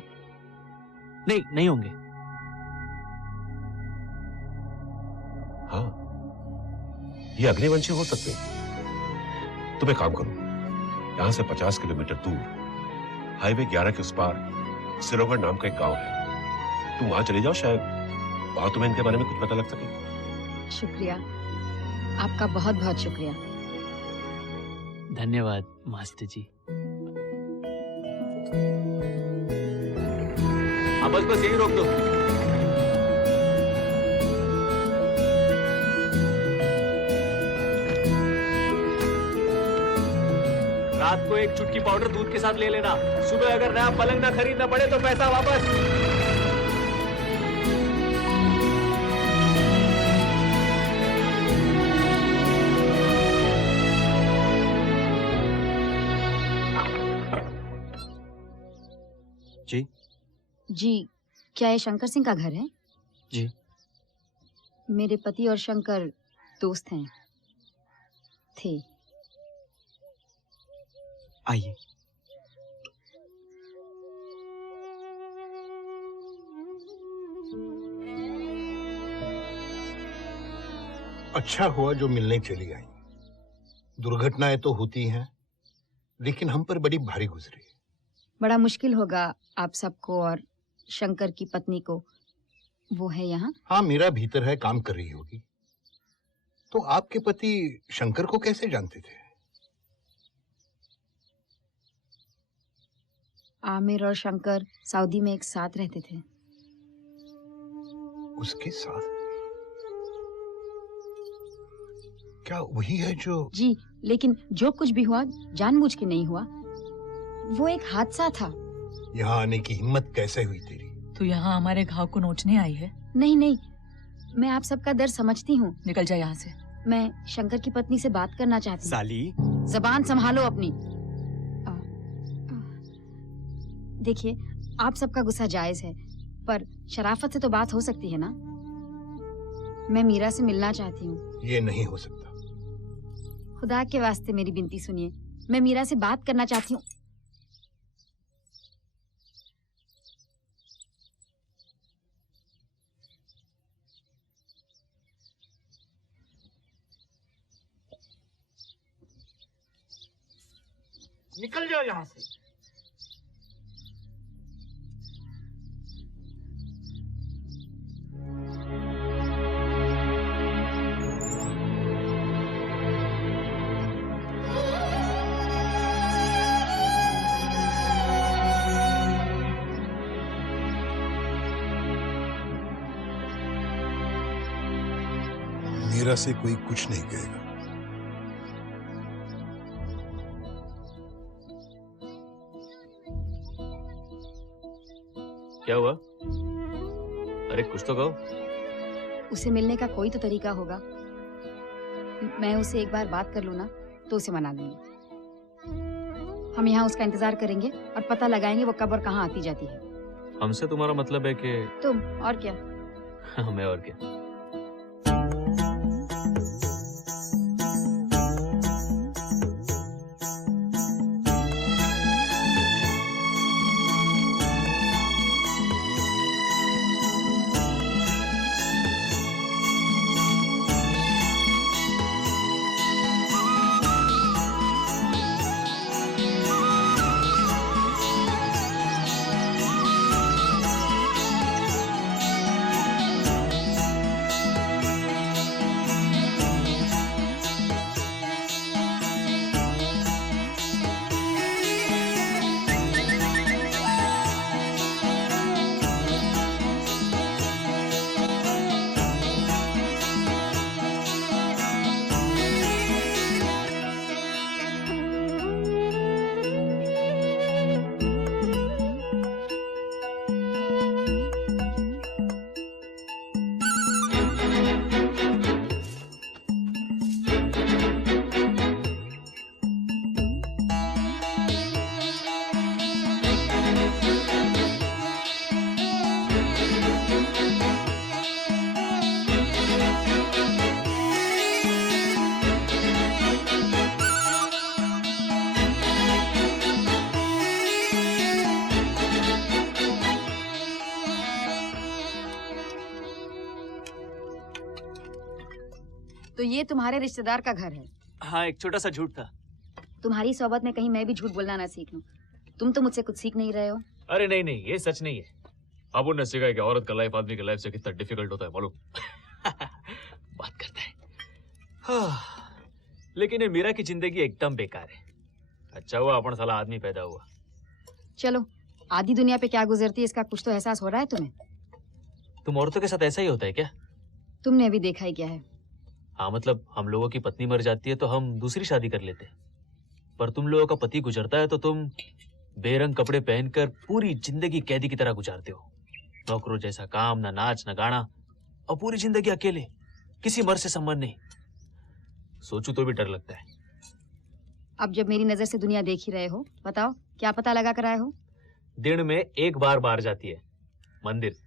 नहीं होंगे। हाँ, ये अग्निवंशी हो सकते हैं। तुम एक काम करो, यहां से 50 किलोमीटर दूर हाईवे 11 के उस पार सिरोगढ़ नाम का एक गांव है। तुम वहां चले जाओ, शायद वहां तुम्हें इनके बारे में कुछ पता लग सके। शुक्रिया, आपका बहुत बहुत शुक्रिया। धन्यवाद मास्टर जी। बस यही रोक दो। रात को एक चुटकी पाउडर दूध के साथ ले लेना। सुबह अगर नया पलंग ना खरीदना पड़े तो पैसा वापस। जी जी, क्या ये शंकर सिंह का घर है? जी। मेरे पति और शंकर दोस्त हैं, थे। आइए। अच्छा हुआ जो मिलने चली आई। दुर्घटनाएं तो होती हैं, लेकिन हम पर बड़ी भारी गुजरी। बड़ा मुश्किल होगा आप सबको और शंकर की पत्नी को। वो है यहाँ? हाँ, मीरा भीतर है, काम कर रही होगी। तो आपके पति शंकर को कैसे जानते थे? आमिर और शंकर सऊदी में एक साथ रहते थे। उसके साथ? क्या वही है जो? जी, लेकिन जो कुछ भी हुआ जानबूझ के नहीं हुआ। वो एक हादसा था। यहाँ आने की हिम्मत कैसे हुई तेरी? तू यहाँ हमारे घाव को नोचने आई है? नहीं नहीं, मैं आप सबका दर्द समझती हूँ। निकल जा यहाँ से। मैं शंकर की पत्नी से बात करना चाहती हूँ। साली, जबान संभालो अपनी। देखिए, आप सबका गुस्सा जायज है, पर शराफत से तो बात हो सकती है ना। मैं मीरा से मिलना चाहती हूँ। ये नहीं हो सकता। खुदा के वास्ते मेरी विनती सुनिए, मैं मीरा से बात करना चाहती हूँ। निकल जाओ यहाँ से। मीरा से कोई कुछ नहीं कहेगा। क्या हुआ? अरे कुछ तो कहो। उसे मिलने का कोई तो तरीका होगा। मैं उसे एक बार बात कर लूँ ना, तो उसे मना लूंगी। हम यहाँ उसका इंतजार करेंगे और पता लगाएंगे वो कब और कहाँ आती जाती है। हमसे तुम्हारा मतलब है कि? तुम और क्या? मैं और क्या? तो ये तुम्हारे रिश्तेदार का घर है? हाँ, एक छोटा सा झूठ था। तुम्हारी सोबत में कहीं मैं भी झूठ बोलना ना सीख लूं। तुम तो मुझसे कुछ सीख नहीं रहे हो। अरे नहीं नहीं, ये सच नहीं है। अब उन्होंने सीखा है कि औरत का लाइफ आदमी की लाइफ से कितना डिफिकल्ट होता है, मालूम? बात करता है। हाँ, लेकिन ये मीरा की जिंदगी एकदम बेकार है। अच्छा हुआ अपन साला आदमी पैदा हुआ। चलो, आधी दुनिया पे क्या गुजरती है इसका कुछ तो एहसास हो रहा है तुम्हें। तुम औरतों के साथ ऐसा ही होता है क्या? तुमने अभी देखा ही क्या है। हाँ, मतलब हम लोगों की पत्नी मर जाती है तो हम दूसरी शादी कर लेते हैं, पर तुम लोगों का पति गुजरता है तो तुम बेरंग कपड़े पहनकर पूरी जिंदगी कैदी की तरह गुजारते हो। नौकरों जैसा काम, ना नाच ना गाना, और पूरी जिंदगी अकेले, किसी मर्द से संबंध नहीं। सोचूं तो भी डर लगता है। अब जब मेरी नजर से दुनिया देख ही रहे हो, बताओ क्या पता लगा कर आए हो? दिन में एक बार बाहर जाती है, मंदिर।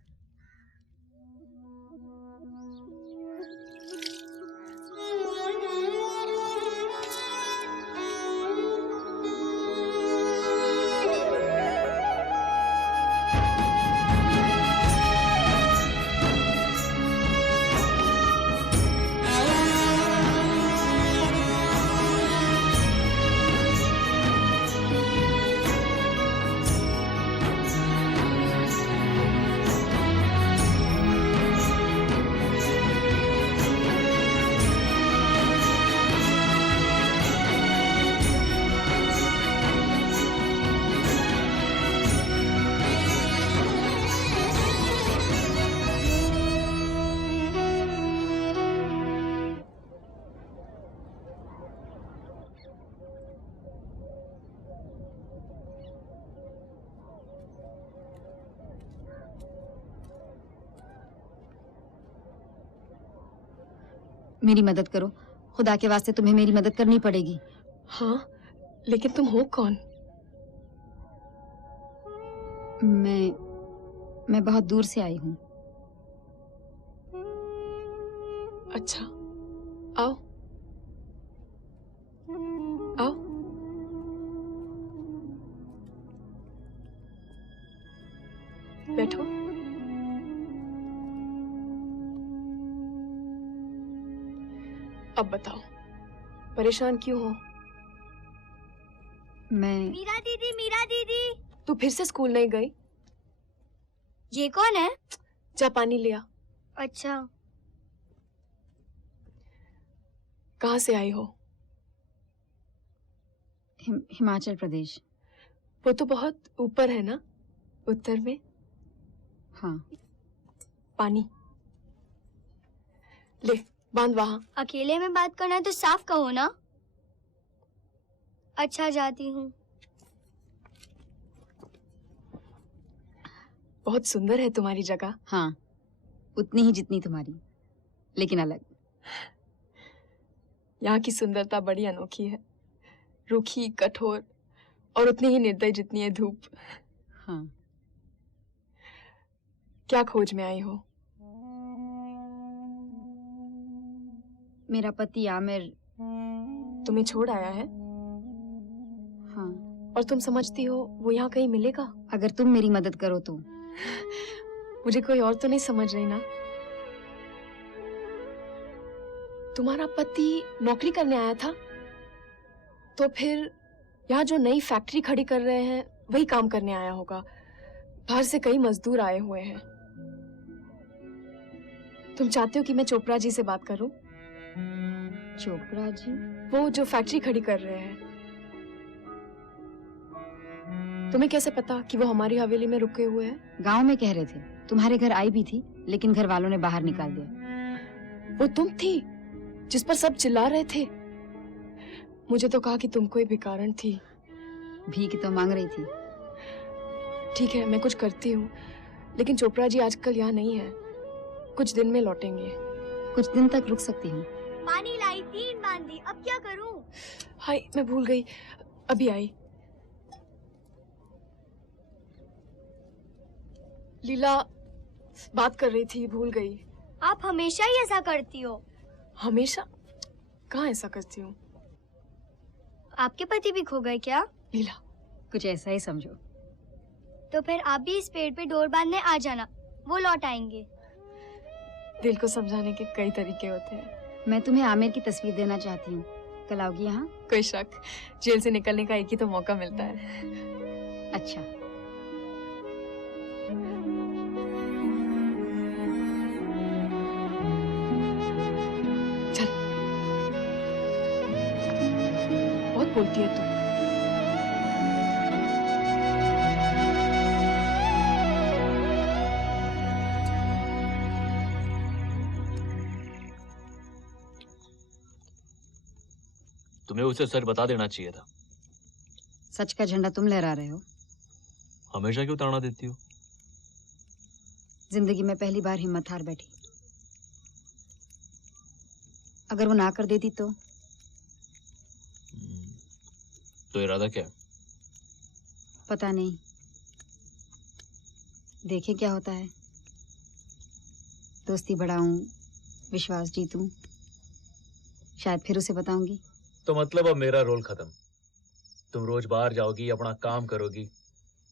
मेरी मदद करो, खुदा के वास्ते तुम्हें मेरी मदद करनी पड़ेगी। हाँ, लेकिन तुम हो कौन? मैं बहुत दूर से आई हूँ। अच्छा, आओ आओ। बैठो। अब बताओ, परेशान क्यों हो? मीरा दीदी। तू फिर से स्कूल नहीं गई? ये कौन है? जा पानी लिया। अच्छा। कहाँ से आई हो? हिमाचल प्रदेश। वो तो बहुत ऊपर है ना, उत्तर में। हाँ। पानी ले, बांध वहां। अकेले में बात करना है तो साफ कहो ना। अच्छा, जाती हूँ। बहुत सुंदर है तुम्हारी जगह। हाँ, उतनी ही जितनी तुम्हारी, लेकिन अलग। यहाँ की सुंदरता बड़ी अनोखी है, रूखी, कठोर और उतनी ही निर्दयी जितनी है धूप। हाँ। क्या खोज में आई हो? मेरा पति आमिर तुम्हें छोड़ आया है? हाँ। और तुम समझती हो वो यहाँ कहीं मिलेगा? अगर तुम मेरी मदद करो तो। मुझे कोई और तो नहीं समझ रही ना? तुम्हारा पति नौकरी करने आया था, तो फिर यहाँ जो नई फैक्ट्री खड़ी कर रहे हैं वही काम करने आया होगा। बाहर से कई मजदूर आए हुए हैं। तुम चाहते हो कि मैं चोपड़ा जी से बात करूं? चोपड़ा जी? वो जो फैक्ट्री खड़ी कर रहे हैं। तुम्हें कैसे पता कि वो हमारी हवेली में रुके हुए हैं? गांव में कह रहे थे, तुम्हारे घर आई भी थी, लेकिन घर वालों ने बाहर निकाल दिया। वो तुम थी जिस पर सब चिल्ला रहे थे? मुझे तो कहा कि तुम कोई भिखारन थी। भीख तो मांग रही थी। ठीक है, मैं कुछ करती हूँ, लेकिन चोपड़ा जी आजकल यहाँ नहीं है। कुछ दिन में लौटेंगे। कुछ दिन तक रुक सकती हूँ। पानी लाई, 3 बांधी, अब क्या करूँ? हाय, मैं भूल गई, अभी आई। लीला बात कर रही थी, भूल गई। आप हमेशा ही ऐसा करती हो। हमेशा? कहाँ ऐसा करती हूँ? आपके पति भी खो गए क्या? लीला, कुछ ऐसा ही समझो। तो फिर आप भी इस पेड़ पे डोर बांधने आ जाना, वो लौट आएंगे। दिल को समझाने के कई तरीके होते हैं। मैं तुम्हें आमिर की तस्वीर देना चाहती हूँ, कल आओगी यहाँ? कोई शक, जेल से निकलने का एक ही तो मौका मिलता है। अच्छा। चल, बहुत बोलती है तू। तुम्हें उसे सच बता देना चाहिए था। सच का झंडा तुम लहरा रहे हो। हमेशा क्यों ताना देती हो? जिंदगी में पहली बार हिम्मत हार बैठी। अगर वो ना कर देती तो इरादा क्या है? पता नहीं, देखे क्या होता है। दोस्ती बढ़ाऊं, विश्वास जीतूं, शायद फिर उसे बताऊंगी। तो मतलब अब मेरा रोल खत्म। तुम रोज बाहर जाओगी, अपना काम करोगी,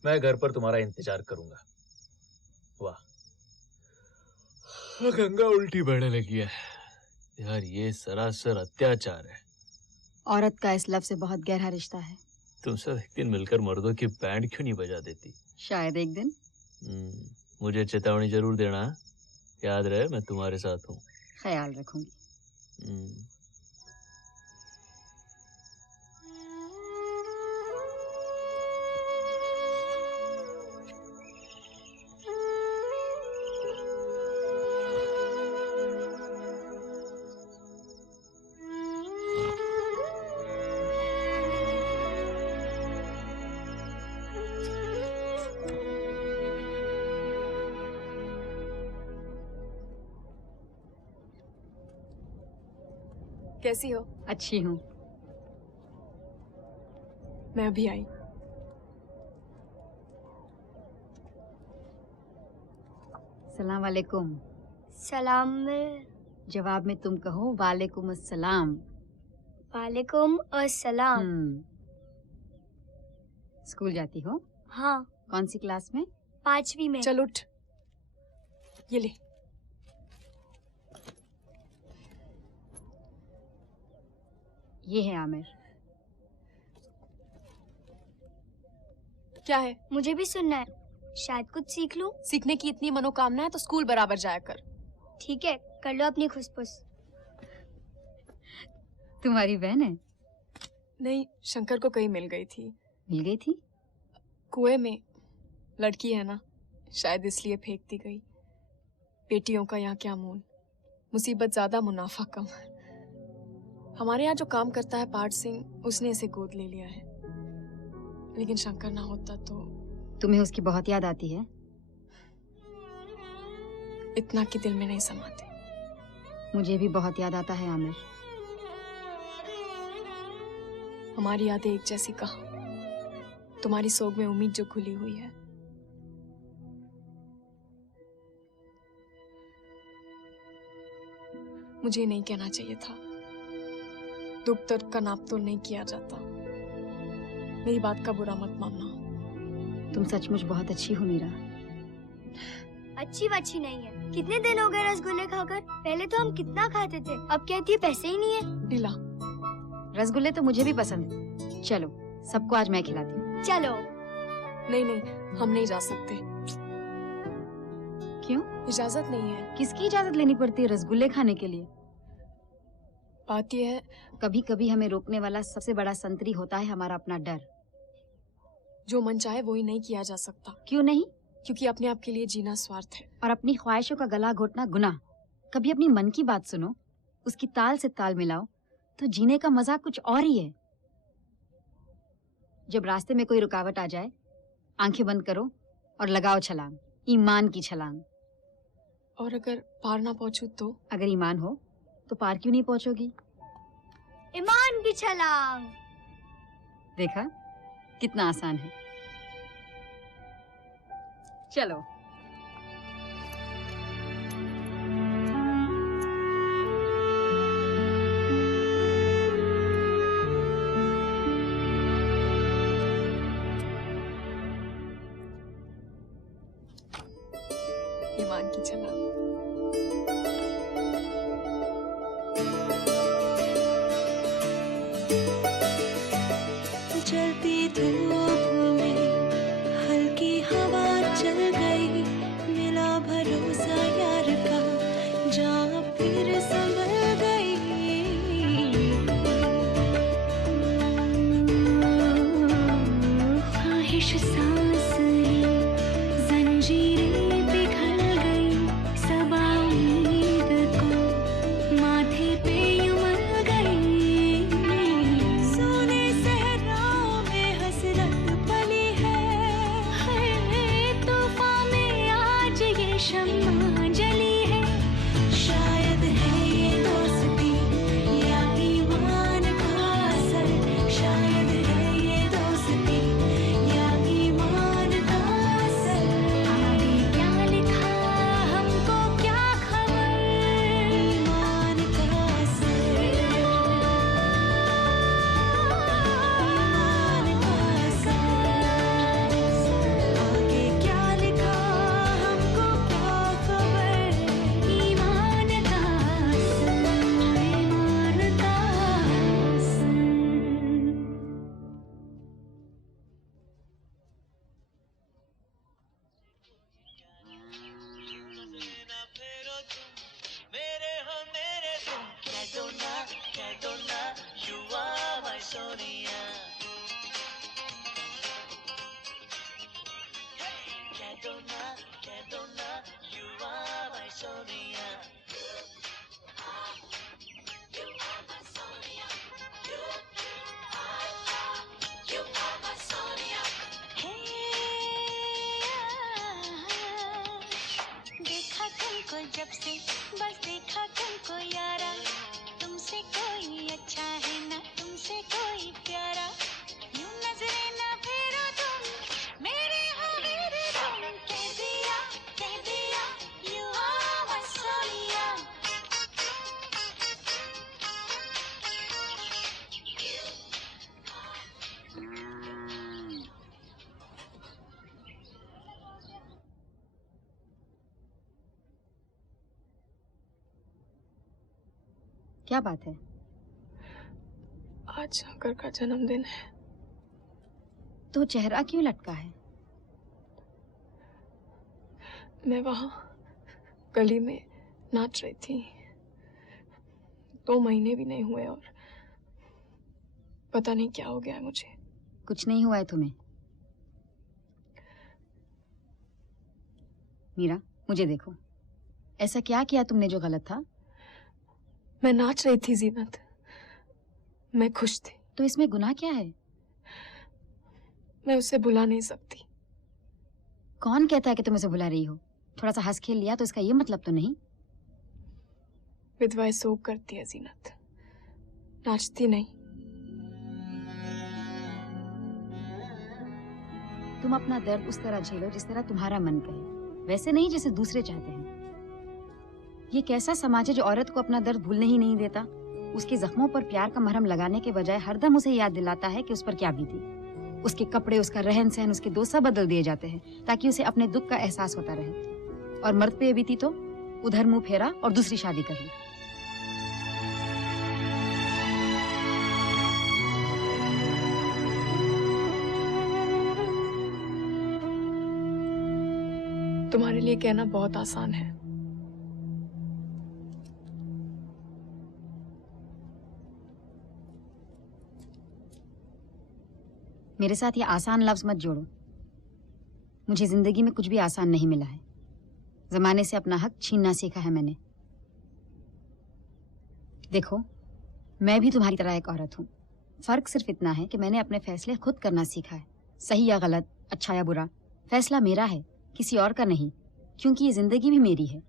मैं घर पर तुम्हारा इंतजार करूंगा। वाह, गंगा उल्टी बहने लगी है यार। ये सरासर अत्याचार है। औरत का इस लफ्ज से बहुत गहरा रिश्ता है। तुमसे एक दिन मिलकर मर्दों की बैंड क्यों नहीं बजा देती? शायद एक दिन। मुझे चेतावनी जरूर देना, याद रहे मैं तुम्हारे साथ हूँ। ख्याल रखूंगी। कैसी हो? अच्छी हूँ। मैं अभी आई। सलाम वालेकुम। सलाम जवाब में तुम कहो वालेकुम अस्सलाम। वालेकुम अस्सलाम। स्कूल जाती हो? हाँ। कौन सी क्लास में? 5वीं में। चल उठ, ये ले। ये है आमिर। क्या है? मुझे भी सुनना है, शायद कुछ सीख लूं। सीखने की इतनी मनोकामना है तो स्कूल बराबर जाया कर। ठीक है, कर लो अपनी खुसपुस। तुम्हारी बहन है? नहीं, शंकर को कहीं मिल गई थी। मिल गई थी? कुएं में। लड़की है ना, शायद इसलिए फेंक दी गई। बेटियों का यहाँ क्या मोल, मुसीबत ज्यादा मुनाफा कम। हमारे यहाँ जो काम करता है पार्ट सिंह, उसने इसे गोद ले लिया है। लेकिन शंकर ना होता तो। तुम्हें उसकी बहुत याद आती है? इतना कि दिल में नहीं समाते। मुझे भी बहुत याद आता है आमिर। हमारी यादें एक जैसी कहाँ, तुम्हारी सोग में उम्मीद जो खुली हुई है। मुझे नहीं कहना चाहिए था, दुख दर्द का नापतोल नहीं किया जाता। मेरी बात का बुरा मत मानना। तुम सचमुच बहुत अच्छी हो मीरा। अच्छी वच्छी नहीं है। कितने दिन हो गए रसगुल्ले खाकर? पहले तो हम कितना खाते थे, अब कहती है पैसे ही नहीं है। ढीला। रसगुल्ले तो मुझे भी पसंद है। चलो सबको आज मैं खिलाती हूँ। चलो। नहीं नहीं, हम नहीं जा सकते। क्यों? इजाजत नहीं है। किसकी इजाजत लेनी पड़ती है रसगुल्ले खाने के लिए? बात यह है, कभी कभी हमें रोकने वाला सबसे बड़ा संतरी होता है हमारा अपना डर। जो मन चाहे वो ही नहीं किया जा सकता। क्यों नहीं? क्योंकि अपने आप के लिए जीना स्वार्थ है और अपनी ख्वाहिशों का गला घोटना गुनाह। कभी अपनी मन की बात सुनो, उसकी ताल से ताल मिलाओ, तो जीने का मजा कुछ और ही है। जब रास्ते में कोई रुकावट आ जाए, आंखें बंद करो और लगाओ छलांग, ईमान की छलांग। और अगर पार ना पहुंचूं तो? अगर ईमान हो तो पार क्यों नहीं पहुंचोगी? ईमान की छलांग। देखा कितना आसान है। चलो। ईमान की छलांग। चलती धूप में हल्की हवा चल गई, मिला भरोसा यार का, जहाँ फिर संभल गई। ख्वाहिश सांस ली, जंजीरें पिघल गई, सबा उम्मीद को माथे पे उमड़ गई। सोने सहराओं में हसरत पली है, तूफान में आज ये शम्मा जली है। शायद है ये दोस्ती या ईमान का असर, शायद है ये दोस्ती या ईमान का असर। आगे क्या लिखा हमको क्या खबर, ईमान का असर, ईमान का असर। आगे क्या लिखा हमको क्या खबर, ईमान का असर, ईमान का असर। देखा तुमको जब से, बस देखा तुमको यारा, तुमसे कोई क्या बात है? आज शंकर का जन्मदिन है। तो चेहरा क्यों लटका है? मैं वहां गली में नाच रही थी। 2 महीने भी नहीं हुए और पता नहीं क्या हो गया है मुझे। कुछ नहीं हुआ है तुम्हें? मीरा, मुझे देखो। ऐसा क्या किया तुमने जो गलत था? मैं नाच रही थी जीनत। मैं खुश थी। तो इसमें गुनाह क्या है? मैं उसे भुला नहीं सकती। कौन कहता है कि तुम उसे भुला रही हो? थोड़ा सा हंस खेल लिया तो इसका ये मतलब तो नहीं? विधवाएं शोक करती है जीनत, नाचती नहीं। तुम अपना दर्द उस तरह झेलो जिस तरह तुम्हारा मन कहे, वैसे नहीं जैसे दूसरे चाहते हैं। ये कैसा समाज है जो औरत को अपना दर्द भूलने ही नहीं देता? उसके जख्मों पर प्यार का मरहम लगाने के बजाय हरदम उसे याद दिलाता है कि उस पर क्या बीती। उसके कपड़े, उसका रहन सहन, उसके दोस्त सब बदल दिए जाते हैं ताकि उसे अपने दुख का एहसास होता रहे। और मर्द पे बीती तो उधर मुंह फेरा और दूसरी शादी कर ली। तुम्हारे लिए कहना बहुत आसान है। मेरे साथ ये आसान लफ्ज मत जोड़ो। मुझे जिंदगी में कुछ भी आसान नहीं मिला है। जमाने से अपना हक छीनना सीखा है मैंने। देखो, मैं भी तुम्हारी तरह एक औरत हूँ। फर्क सिर्फ इतना है कि मैंने अपने फैसले खुद करना सीखा है। सही या गलत, अच्छा या बुरा, फैसला मेरा है, किसी और का नहीं। क्योंकि ये जिंदगी भी मेरी है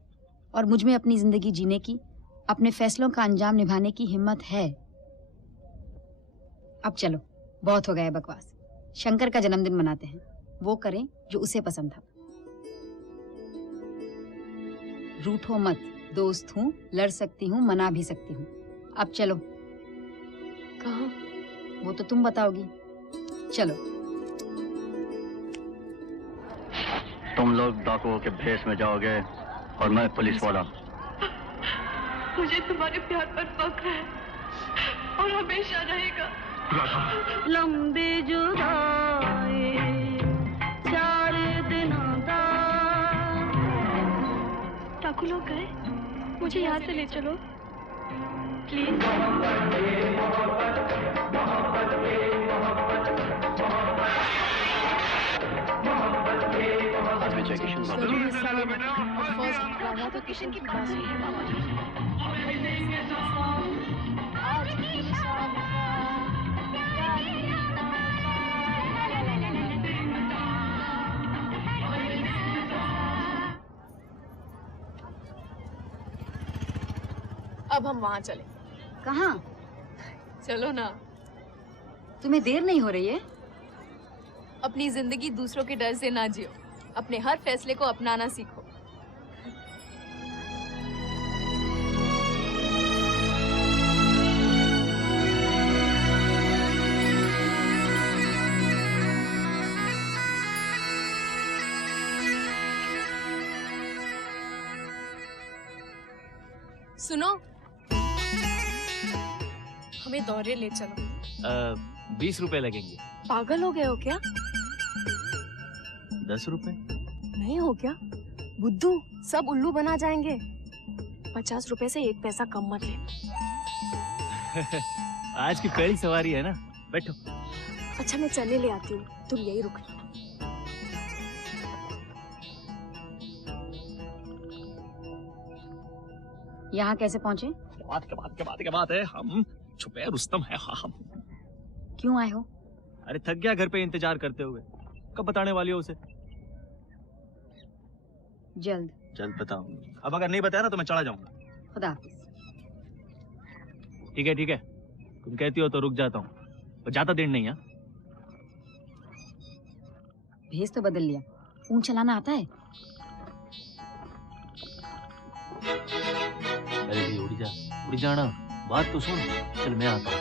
और मुझ में अपनी जिंदगी जीने की, अपने फैसलों का अंजाम निभाने की हिम्मत है। अब चलो, बहुत हो गया बकवास। शंकर का जन्मदिन मनाते हैं। वो करें जो उसे पसंद था। रूठो मत, दोस्त हूँ, लड़ सकती हूँ, मना भी सकती हूँ। अब चलो। कहाँ? वो तो तुम बताओगी। चलो। तुम लोग डाकुओं के भेष में जाओगे और मैं पुलिस वाला। मुझे तुम्हारे प्यार पर फख्र है और हमेशा रहेगा। लंबे जुदाई 4 दिनों दा। डाकू लोग गए, मुझे यहाँ से ले चलो प्लीज। आज मैं जय किशन तो किशन की बात अब हम वहाँ चले। कहाँ? चलो ना। तुम्हें देर नहीं हो रही है? अपनी जिंदगी दूसरों के डर से ना जियो, अपने हर फैसले को अपनाना सीखो। सुनो, हमें दौरे ले चलो। 20 रुपए लगेंगे। पागल हो गए हो क्या? 10 रुपए? नहीं हो क्या? बुद्धू, सब उल्लू बना जाएंगे। 50 रुपए से 1 पैसा कम मत लेना। आज की पहली सवारी है ना, बैठो। अच्छा, मैं चने ले आती हूँ, तुम यही रुकना। यहाँ कैसे पहुँचे? के बात है, हम छुपे रुस्तम है। हम क्यों आए हो? अरे थक गया घर पे इंतजार करते हुए। कब बताने वाली हो उसे? जल्द बताऊं। अब अगर नहीं बताया ना तो मैं चला जाऊंगा। खुदा हाफिज। ठीक है, तुम कहती हो तो रुक जाता हूँ, और ज्यादा देर नहीं है। भेस तो बदल लिया, ऊँट चलाना आता है? अरे उड़ जाना, बात तो सुन। चल मैं आता हूँ।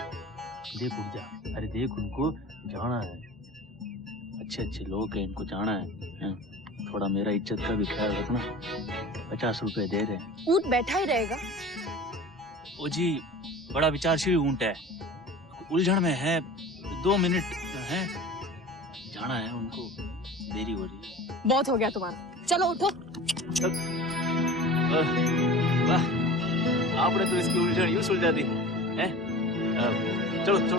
देख उड़ जा। अरे देख, उनको जाना है। अच्छे लोग हैं, इनको जाना है। थोड़ा मेरा इज्जत का भी ख्याल रखना। 50 रुपए दे रहे हैं। ऊँट बैठा ही रहेगा। ओ जी, बड़ा विचारशील ऊंट है, उलझन में है, 2 मिनट है, जाना है उनको, देरी हो रही है। बहुत हो गया तुम्हारा, चलो उठो। वाह, आपने तो इसकी उलझन यूं सुलझा दी है। चलो चलो।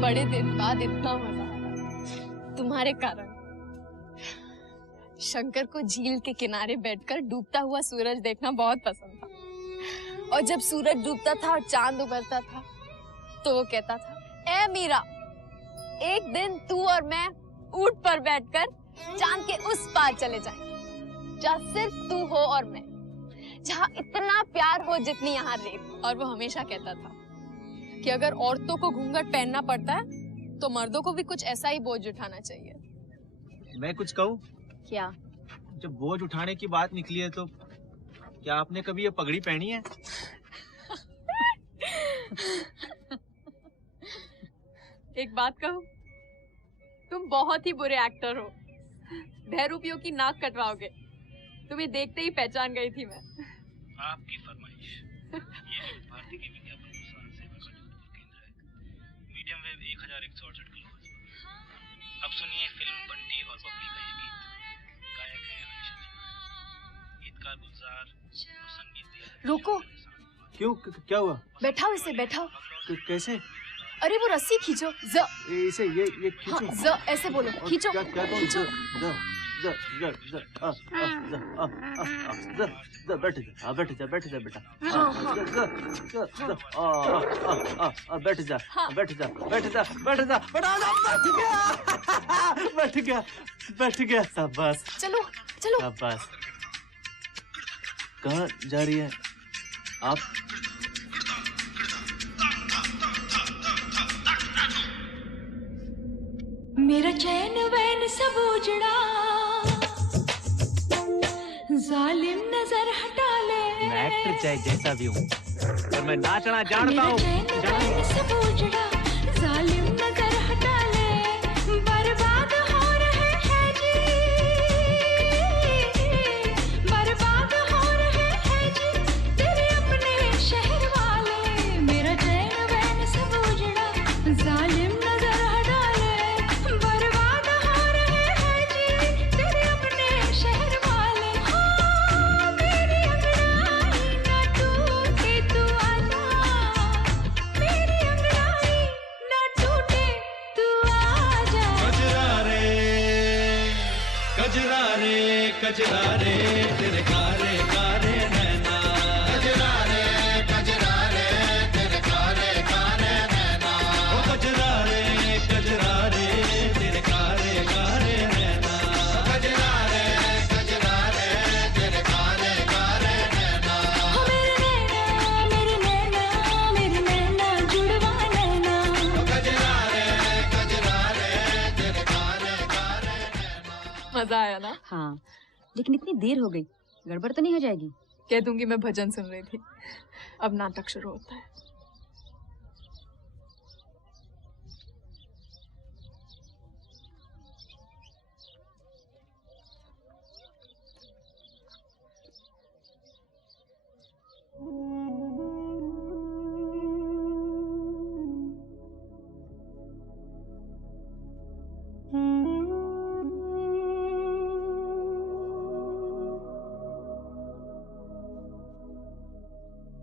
बड़े दिन बाद इतना मजा आया तुम्हारे कारण। शंकर को झील के किनारे बैठकर डूबता हुआ सूरज देखना बहुत पसंद था, और जब सूरज डूबता था और चांद उभरता था तो वो कहता था, ए मीरा, एक दिन तू और मैं ऊंट पर बैठकर चांद के उस पार चले जाएं, जहाँ सिर्फ तू हो और मैं, जहाँ इतना प्यार हो जितनी यहाँ रेत। और वो हमेशा कहता था कि अगर औरतों को घूंघट पहनना पड़ता है तो मर्दों को भी कुछ ऐसा ही बोझ उठाना चाहिए। मैं कुछ कहूँ? क्या? जब बोझ उठाने की बात निकली है तो क्या आपने कभी ये पगड़ी पहनी है? एक बात कहूँ, तुम बहुत ही बुरे एक्टर हो। बहरूपियों की नाक कटवाओगे। तुम्हें देखते ही पहचान गई थी मैं। आपकी फरमाइश। ये भारती के विज्ञापन प्रसारण सेवा का जोधपुर केंद्र है। मीडियम वेव 1168 किलोहर्ट्ज पर। अब सुनिए फिल्म बंटी और बबली का ये गीत। गायक हैं अनिशा जी, गीतकार गुलजार और संगीत दिया है। रोको। क्यों, क्या हुआ? बैठाओ इसे, बैठाओ। कैसे? अरे वो रस्सी खींचो। ज इसे ये खींचो। हाँ, ज ऐसे बोलो, खींचो। क्या खींचो। बैठ जा बेटा। बैठ जा। बैठ गया। शाबाश। चलो। शाबाश। कहाँ जा रही है आप? मेरा चैन वैन सब उजड़ा, जालिम नजर हटा ले। मैं एक्टर चाहे जैसा भी हूँ, पर मैं नाचना जानता हूँ। मेरा चैन वैन सब उजड़ा, जालिम नजर हटा ले। बर्बाद हो रहे हैं जी, बर्बाद हो रहे हैं जी तेरे अपने शहर वाले। मेरा चैन वैन सब उजड़ा, जालिम नजर हटा ले। बर्बाद हो रहे हैं जी तेरे अपने शहर वाले। हाँ, मेरी अंगड़ाई ना टूटे तू आजा, मेरी अंगड़ाई ना टूटे तू आजा। कजरा रे तेरे कारे कारे नैना। कजरा रे तेरे कारे कारे नैना। ओ कजरा रे तेरे कारे कारे नैना। कजरा रे तेरे कारे कारे नैना। हो मेरे नैना जुड़वा नैना। कजरा रे तेरे कारे कारे नैना। मजा आया ना? हाँ, लेकिन इतनी देर हो गई, गड़बड़ तो नहीं हो जाएगी? कह दूंगी मैं भजन सुन रही थी। अब नाटक शुरू होता है।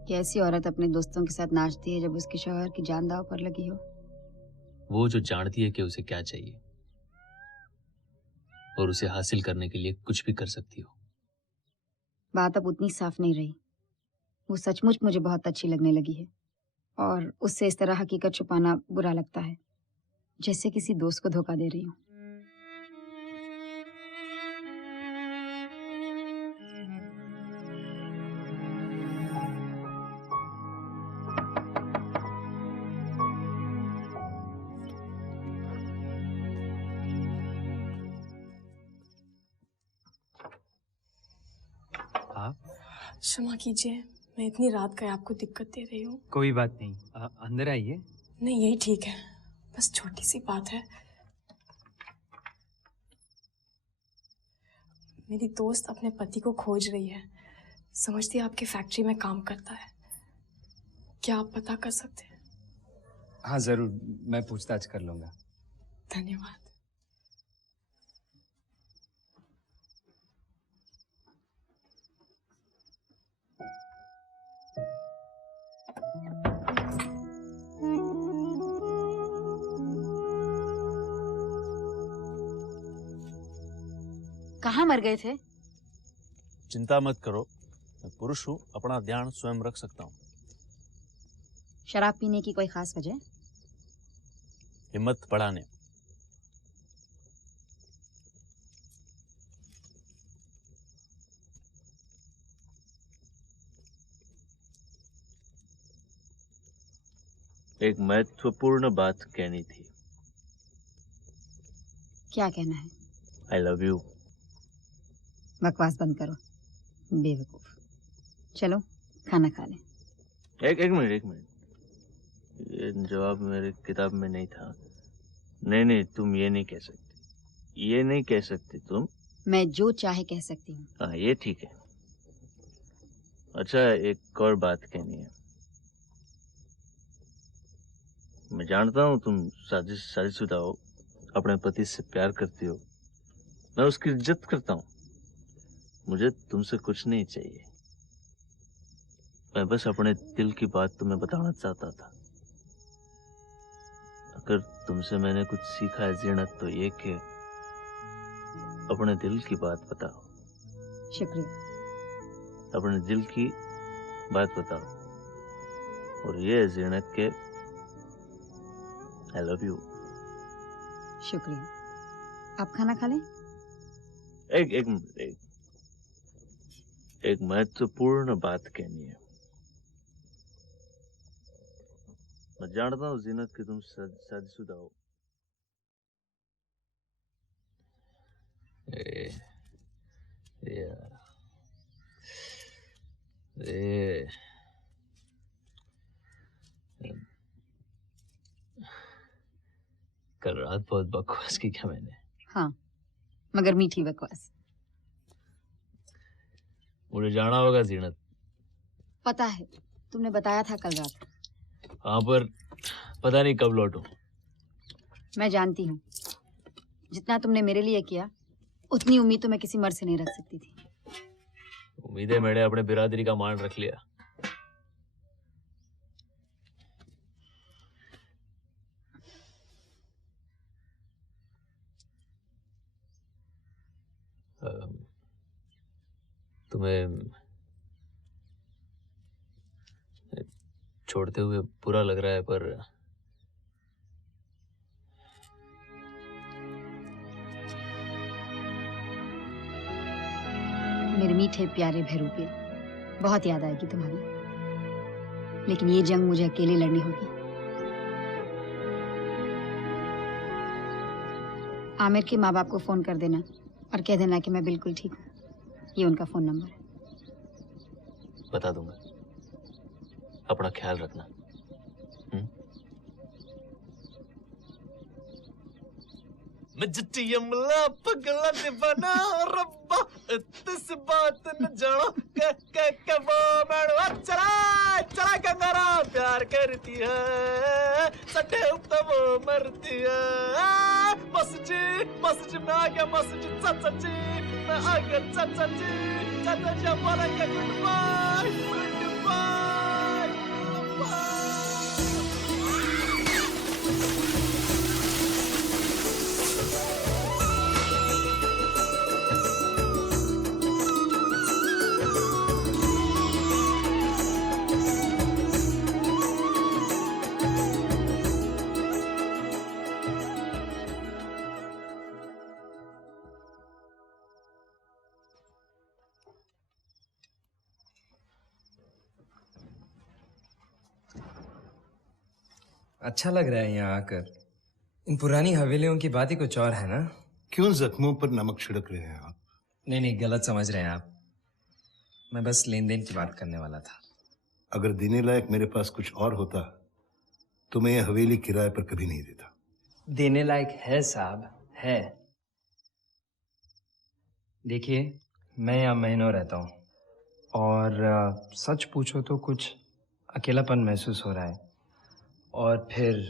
कैसी औरत अपने दोस्तों के साथ नाचती है जब उसके शौहर की जान दांव पर लगी हो? वो जो जानती है कि उसे क्या चाहिए और उसे हासिल करने के लिए कुछ भी कर सकती हो। बात अब उतनी साफ नहीं रही। वो सचमुच मुझे बहुत अच्छी लगने लगी है, और उससे इस तरह हकीकत छुपाना बुरा लगता है, जैसे किसी दोस्त को धोखा दे रही हूँ। क्षमा कीजिए, मैं इतनी रात गए आपको दिक्कत दे रही हूँ। कोई बात नहीं, अंदर आइए। नहीं, यही ठीक है, बस छोटी सी बात है। मेरी दोस्त अपने पति को खोज रही है। समझती आपकी फैक्ट्री में काम करता है। क्या आप पता कर सकते हैं? हाँ जरूर, मैं पूछताछ कर लूंगा। धन्यवाद। कहाँ मर गए थे? चिंता मत करो, मैं पुरुष हूँ, अपना ध्यान स्वयं रख सकता हूँ। शराब पीने की कोई खास वजह? हिम्मत बढ़ाने। एक महत्वपूर्ण बात कहनी थी। क्या कहना है? I love you. बकवास बंद करो, बेवकूफ। चलो खाना खा लें। एक मिनट। ये जवाब मेरे किताब में नहीं था। नहीं, तुम ये नहीं कह सकती। ये नहीं कह सकती तुम। मैं जो चाहे कह सकती हूँ। हाँ, ये ठीक है। अच्छा, एक और बात कहनी है। मैं जानता हूँ तुम शादीशुदा हो, अपने पति से प्यार करती हो। मैं उसकी इज्जत करता हूँ। मुझे तुमसे कुछ नहीं चाहिए। मैं बस अपने दिल की बात तुम्हें बताना चाहता था। अगर तुमसे मैंने कुछ सीखा है जीनत, तो ये कि अपने दिल की बात बताओ। शुक्रिया। अपने दिल की बात बताओ। और ये है जीनत के आई लव यू। शुक्रिया। आप खाना खा लें। एक महत्वपूर्ण बात कहनी है। मैं जानता हूँ जीनत कि तुम शादीशुदा हो। कल रात बहुत बकवास की क्या मैंने? हाँ, मगर मीठी बकवास। मुझे जाना होगा जीनत। पता है, तुमने बताया था कल रात। हाँ, पर पता नहीं कब लौटूं। मैं जानती हूँ, जितना तुमने मेरे लिए किया उतनी उम्मीद तो मैं किसी मर्द से नहीं रख सकती थी। उम्मीदें मैंने अपने बिरादरी का मान रख लिया। तुम्हें छोड़ते हुए बुरा लग रहा है, पर मेरे मीठे प्यारे भैरूपे, बहुत याद आएगी तुम्हारी। लेकिन ये जंग मुझे अकेले लड़नी होगी। आमिर के माँ बाप को फोन कर देना और कह देना कि मैं बिल्कुल ठीक हूँ। ये उनका फोन नंबर है। बता दूंगा। अपना ख्याल रखना। मैं जट्टी अमला पगला दीवाना रब्बा, इस बात न जानो के वो मैडवा चला कंगारा प्यार करती है, सटे तो वो मरती है। मस्जिद में आ गया, मस्जिद चाचा जी मैं आ गया, चाचा जी बोलेंगे good bye good bye good bye. अच्छा लग रहा है यहाँ आकर। इन पुरानी हवेलियों की बात ही कुछ और है ना? क्यों जख्मों पर नमक छिड़क रहे हैं आप? नहीं, गलत समझ रहे हैं आप। मैं बस लेन देन की बात करने वाला था। अगर देने लायक मेरे पास कुछ और होता तो मैं ये हवेली किराए पर कभी नहीं देता। देने लायक है साहब, है। देखिए, मैं यहाँ महीनों रहता हूँ। और सच पूछो तो कुछ अकेलापन महसूस हो रहा है, और फिर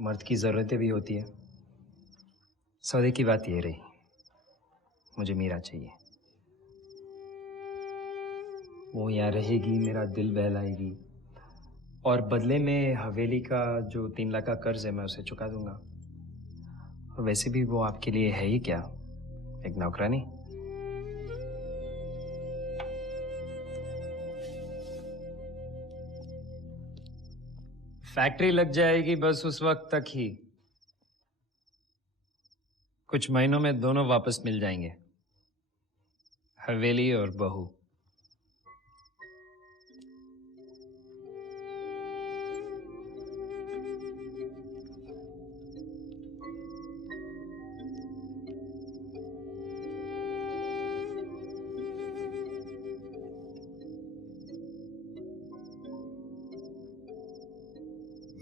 मर्द की ज़रूरतें भी होती है। सौदे की बात ये रही, मुझे मीरा चाहिए। वो यहाँ रहेगी, मेरा दिल बहलाएगी, और बदले में हवेली का जो 3 लाख का कर्ज है मैं उसे चुका दूंगा। और वैसे भी वो आपके लिए है ही क्या, एक नौकरानी। फैक्ट्री लग जाएगी बस उस वक्त तक ही। कुछ महीनों में दोनों वापस मिल जाएंगे, हवेली और बहू।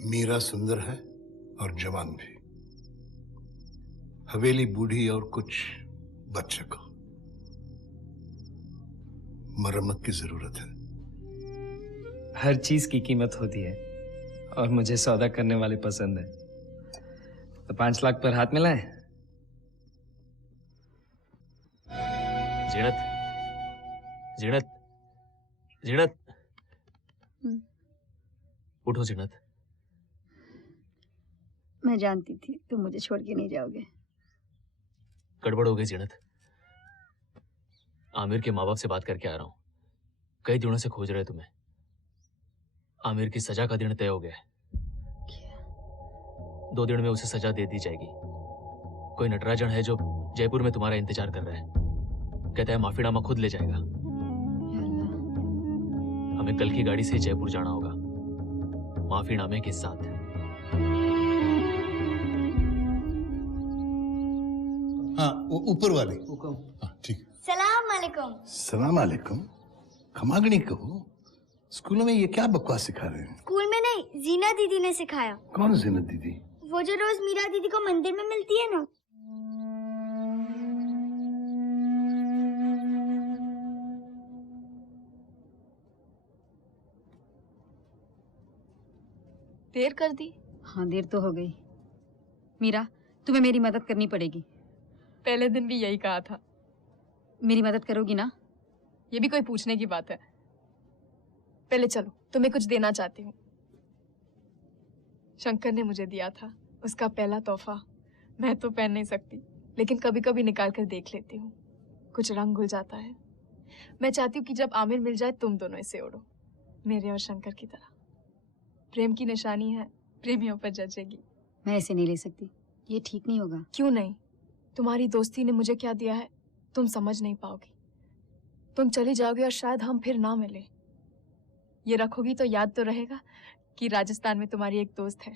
मीरा सुंदर है और जवान भी, हवेली बूढ़ी और कुछ बच्चे को मरम्मत की जरूरत है। हर चीज की कीमत होती है, और मुझे सौदा करने वाले पसंद है। तो 5 लाख पर हाथ मिलाएं। जीनत, जीनत, जीनत, उठो जीनत। मैं जानती थी तुम मुझे छोड़ के नहीं जाओगे। गड़बड़ हो गई जीनत। आमिर के माँ बाप से बात करके आ रहा हूँ। कई दिनों से खोज रहे तुम्हें। आमिर की सजा का दिन तय हो गया है। 2 दिन में उसे सजा दे दी जाएगी। कोई नटराजन है जो जयपुर में तुम्हारा इंतजार कर रहा है। कहता है माफीनामा खुद ले जाएगा। हमें कल की गाड़ी से जयपुर जाना होगा, माफीनामे के साथ। हाँ, वो ऊपर वाले। हाँ, ठीक। सलाम अलैकुम। सलाम अलैकुम। खमागणी कहो, स्कूलों में ये क्या बकवास सिखा रहे हैं? स्कूल में नहीं, जीना दीदी ने सिखाया। कौन जीनत दीदी? वो जो रोज मीरा दीदी को मंदिर में मिलती है ना। देर कर दी? हाँ, देर तो हो गई। मीरा, तुम्हें मेरी मदद करनी पड़ेगी। पहले दिन भी यही कहा था। मेरी मदद करोगी ना? ये भी कोई पूछने की बात है? पहले चलो, तुम्हें कुछ देना चाहती हूँ। शंकर ने मुझे दिया था, उसका पहला तोहफा। मैं तो पहन नहीं सकती, लेकिन कभी कभी निकाल कर देख लेती हूँ। कुछ रंग घुल जाता है। मैं चाहती हूँ कि जब आमिर मिल जाए तुम दोनों इसे ओढ़ो, मेरे और शंकर की तरह। प्रेम की निशानी है, प्रेमियों पर जचेगी। मैं इसे नहीं ले सकती, ये ठीक नहीं होगा। क्यों नहीं? तुम्हारी दोस्ती ने मुझे क्या दिया है तुम समझ नहीं पाओगी। तुम चली जाओगे और शायद हम फिर ना मिले। ये रखोगी तो याद तो रहेगा कि राजस्थान में तुम्हारी एक दोस्त है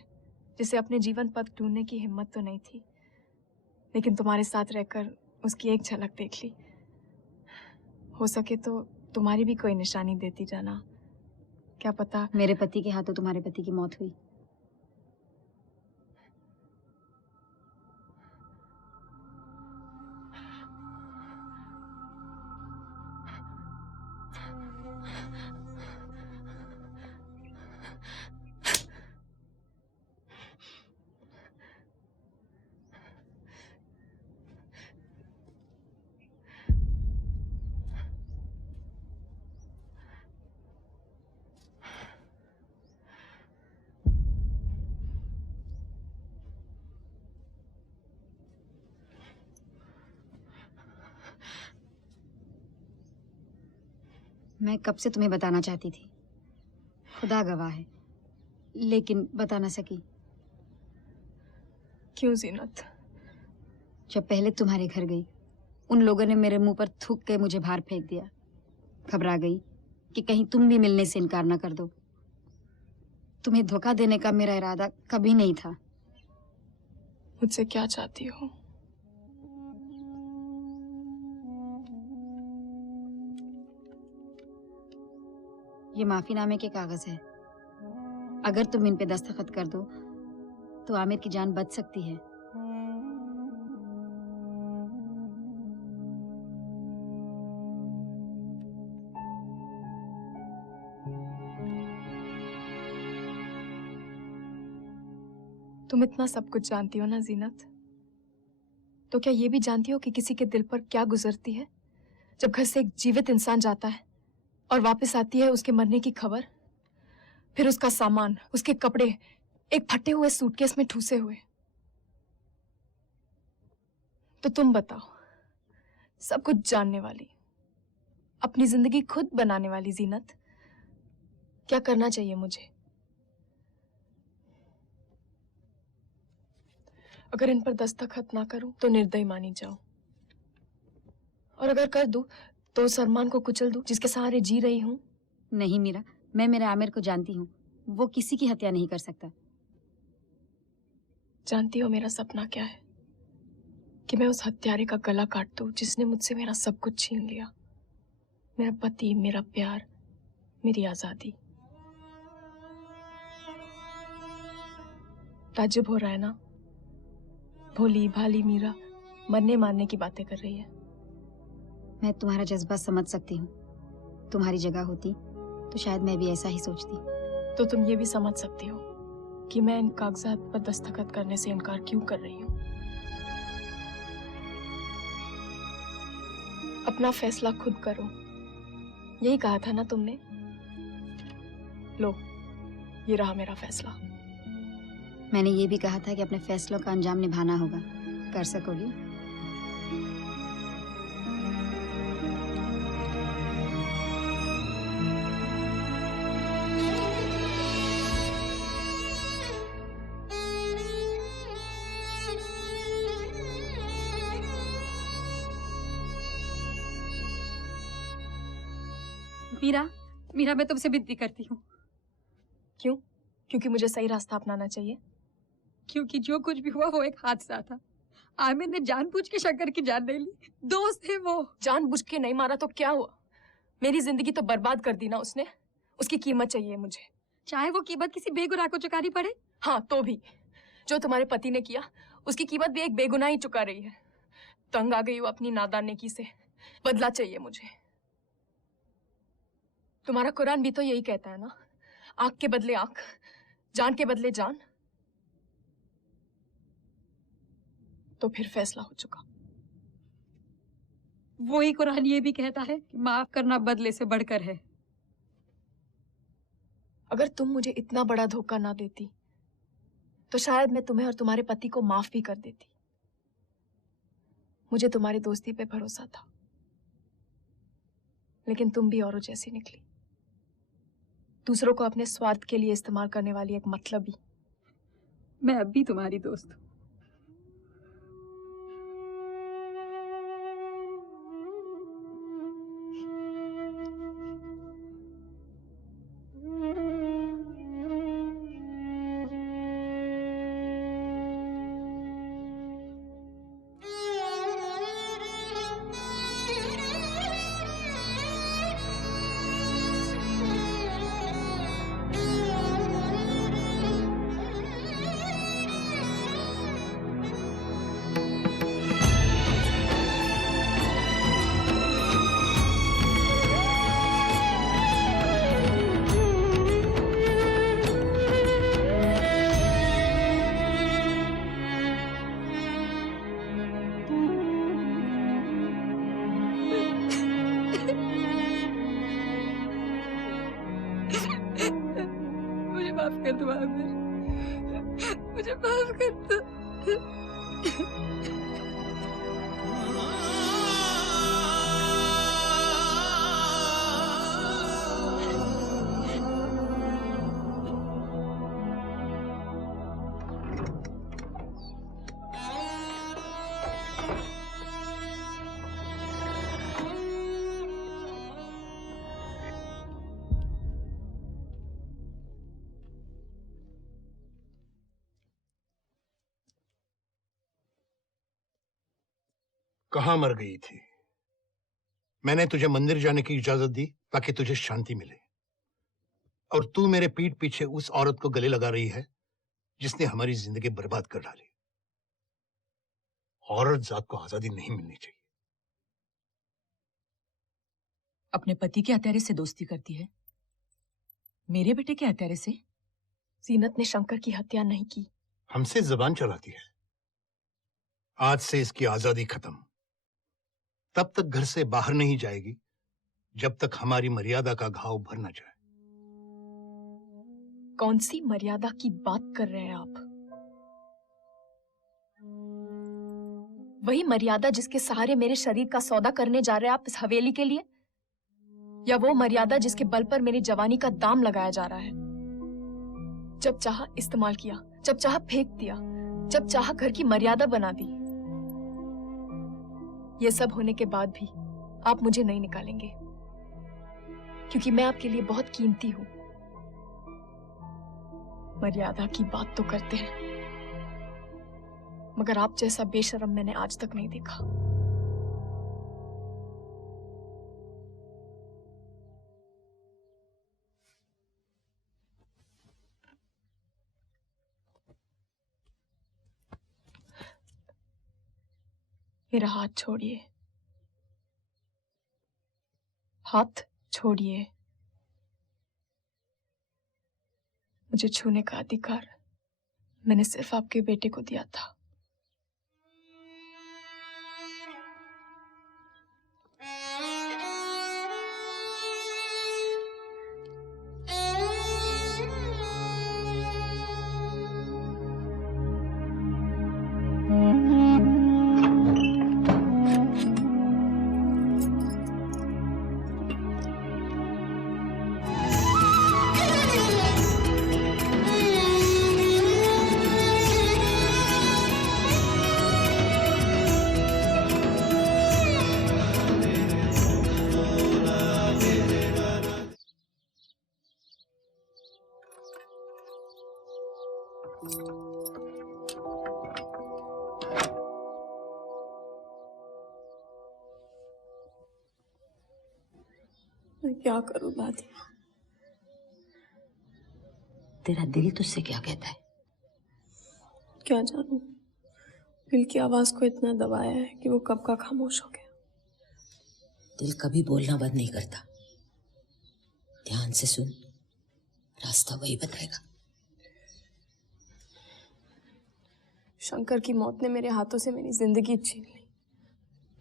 जिसे अपने जीवन पथ ढूंढने की हिम्मत तो नहीं थी, लेकिन तुम्हारे साथ रहकर उसकी एक झलक देख ली। हो सके तो तुम्हारी भी कोई निशानी देती जाना। क्या पता मेरे पति के हाथों तुम्हारे पति की मौत हुई। मैं कब से तुम्हें बताना चाहती थी, खुदा गवाह है, लेकिन बता ना सकी। क्यों जीनत? जब पहले तुम्हारे घर गई, उन लोगों ने मेरे मुंह पर थूक के मुझे बाहर फेंक दिया। घबरा गई कि कहीं तुम भी मिलने से इनकार ना कर दो। तुम्हें धोखा देने का मेरा इरादा कभी नहीं था। मुझसे क्या चाहती हो? ये माफीनामे के कागज है। अगर तुम इन पे दस्तखत कर दो तो आमिर की जान बच सकती है। तुम इतना सब कुछ जानती हो ना जीनत, तो क्या ये भी जानती हो कि किसी के दिल पर क्या गुजरती है जब घर से एक जीवित इंसान जाता है और वापस आती है उसके मरने की खबर, फिर उसका सामान, उसके कपड़े एक फटे हुए सूटकेस में ठूसे हुए। तो तुम बताओ, सब कुछ जानने वाली, अपनी जिंदगी खुद बनाने वाली जीनत, क्या करना चाहिए मुझे? अगर इन पर दस्तखत ना करूं तो निर्दयी मानी जाऊं, और अगर कर दूं तो उस अरमान को कुचल दूं जिसके सहारे जी रही हूं। नहीं मीरा, मैं मेरे आमिर को जानती हूँ, वो किसी की हत्या नहीं कर सकता। जानती हो मेरा सपना क्या है? कि मैं उस हत्यारे का गला काट दूं जिसने मुझसे मेरा सब कुछ छीन लिया, मेरा पति, मेरा प्यार, मेरी आजादी। ताज्जुब हो रहा है ना? भोली भाली मीरा मरने मारने की बातें कर रही है। मैं तुम्हारा जज्बा समझ सकती हूँ। तुम्हारी जगह होती तो शायद मैं भी ऐसा ही सोचती। तो तुम ये भी समझ सकती हो कि मैं इन कागजात पर दस्तखत करने से इनकार क्यों कर रही हूँ। अपना फैसला खुद करो, यही कहा था ना तुमने? लो, ये रहा मेरा फैसला। मैंने ये भी कहा था कि अपने फैसलों का अंजाम निभाना होगा। कर सकोगी? मीरा, मीरा, मैं तुमसे विनती करती हूँ। क्यों? क्योंकि मुझे सही रास्ता अपनाना चाहिए? क्योंकि जो कुछ भी हुआ वो एक हादसा था। आमिर ने जानबूझ के शंकर की जान नहीं ली। दोस्त थे वो। जानबूझ के नहीं मारा तो क्या हुआ? मेरी जिंदगी तो बर्बाद कर दी ना उसने। उसकी कीमत चाहिए मुझे। चाहे वो कीमत किसी बेगुनाह को चुकानी पड़े। हाँ, तो भी जो तुम्हारे पति ने किया उसकी कीमत भी एक बेगुनाह ही चुका रही है। तंग आ गई हूँ अपनी नादानेकी से। बदला चाहिए मुझे। तुम्हारा कुरान भी तो यही कहता है ना, आंख के बदले आंख, जान के बदले जान। तो फिर फैसला हो चुका। वही कुरान ये भी कहता है कि माफ करना बदले से बढ़कर है। अगर तुम मुझे इतना बड़ा धोखा ना देती तो शायद मैं तुम्हें और तुम्हारे पति को माफ भी कर देती। मुझे तुम्हारी दोस्ती पे भरोसा था, लेकिन तुम भी औरों जैसी निकली। दूसरों को अपने स्वार्थ के लिए इस्तेमाल करने वाली एक मतलबी। मैं अब भी तुम्हारी दोस्त हूँ। मुझे माफ कर दो आमिर, मुझे माफ कर दो। कहाँ मर गई थी? मैंने तुझे मंदिर जाने की इजाजत दी ताकि तुझे शांति मिले, और तू मेरे पीठ पीछे उस औरत को गले लगा रही है जिसने हमारी जिंदगी बर्बाद कर डाली। औरत जात को आजादी नहीं मिलनी चाहिए। अपने पति के हत्यारे से दोस्ती करती है, मेरे बेटे के हत्यारे से? जीनत ने शंकर की हत्या नहीं की। हमसे जबान चलाती है। आज से इसकी आजादी खत्म। तब तक घर से बाहर नहीं जाएगी जब तक हमारी मर्यादा का घाव भर न जाए। कौन सी मर्यादा की बात कर रहे हैं आप? वही मर्यादा जिसके सहारे मेरे शरीर का सौदा करने जा रहे हैं आप इस हवेली के लिए, या वो मर्यादा जिसके बल पर मेरी जवानी का दाम लगाया जा रहा है? जब चाहा इस्तेमाल किया, जब चाहा फेंक दिया, जब चाहा घर की मर्यादा बना दी। ये सब होने के बाद भी आप मुझे नहीं निकालेंगे, क्योंकि मैं आपके लिए बहुत कीमती हूं। मर्यादा की बात तो करते हैं, मगर आप जैसा बेशर्म मैंने आज तक नहीं देखा। मेरा हाथ छोड़िए, हाथ छोड़िए। मुझे छूने का अधिकार मैंने सिर्फ आपके बेटे को दिया था। मैं क्या करूं दादी? तेरा दिल तुझसे क्या कहता है? क्या जानूं, दिल की आवाज को इतना दबाया है कि वो कब का खामोश हो गया। दिल कभी बोलना बंद नहीं करता। ध्यान से सुन, रास्ता वही बताएगा। शंकर की मौत ने मेरे हाथों से मेरी जिंदगी छीन ली,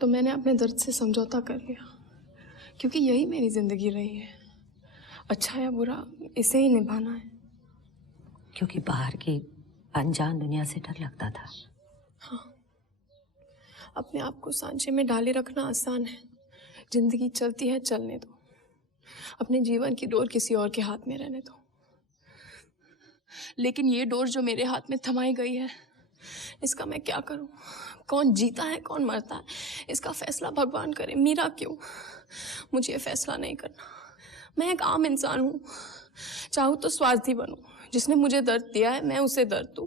तो मैंने अपने दर्द से समझौता कर लिया, क्योंकि यही मेरी जिंदगी रही है। अच्छा या बुरा इसे ही निभाना है। क्योंकि बाहर की अनजान दुनिया से डर लगता था। हाँ, अपने आप को सांचे में डाले रखना आसान है। जिंदगी चलती है, चलने दो। अपने जीवन की डोर किसी और के हाथ में रहने दो। लेकिन ये डोर जो मेरे हाथ में थमाई गई है, इसका मैं क्या करूं? कौन जीता है, कौन मरता है, इसका फैसला भगवान करे। मेरा क्यों? मुझे ये फैसला नहीं करना। मैं एक आम इंसान हूँ, चाहूँ तो स्वार्थी बनूं। जिसने मुझे दर्द दिया है, मैं उसे दर्द दूं।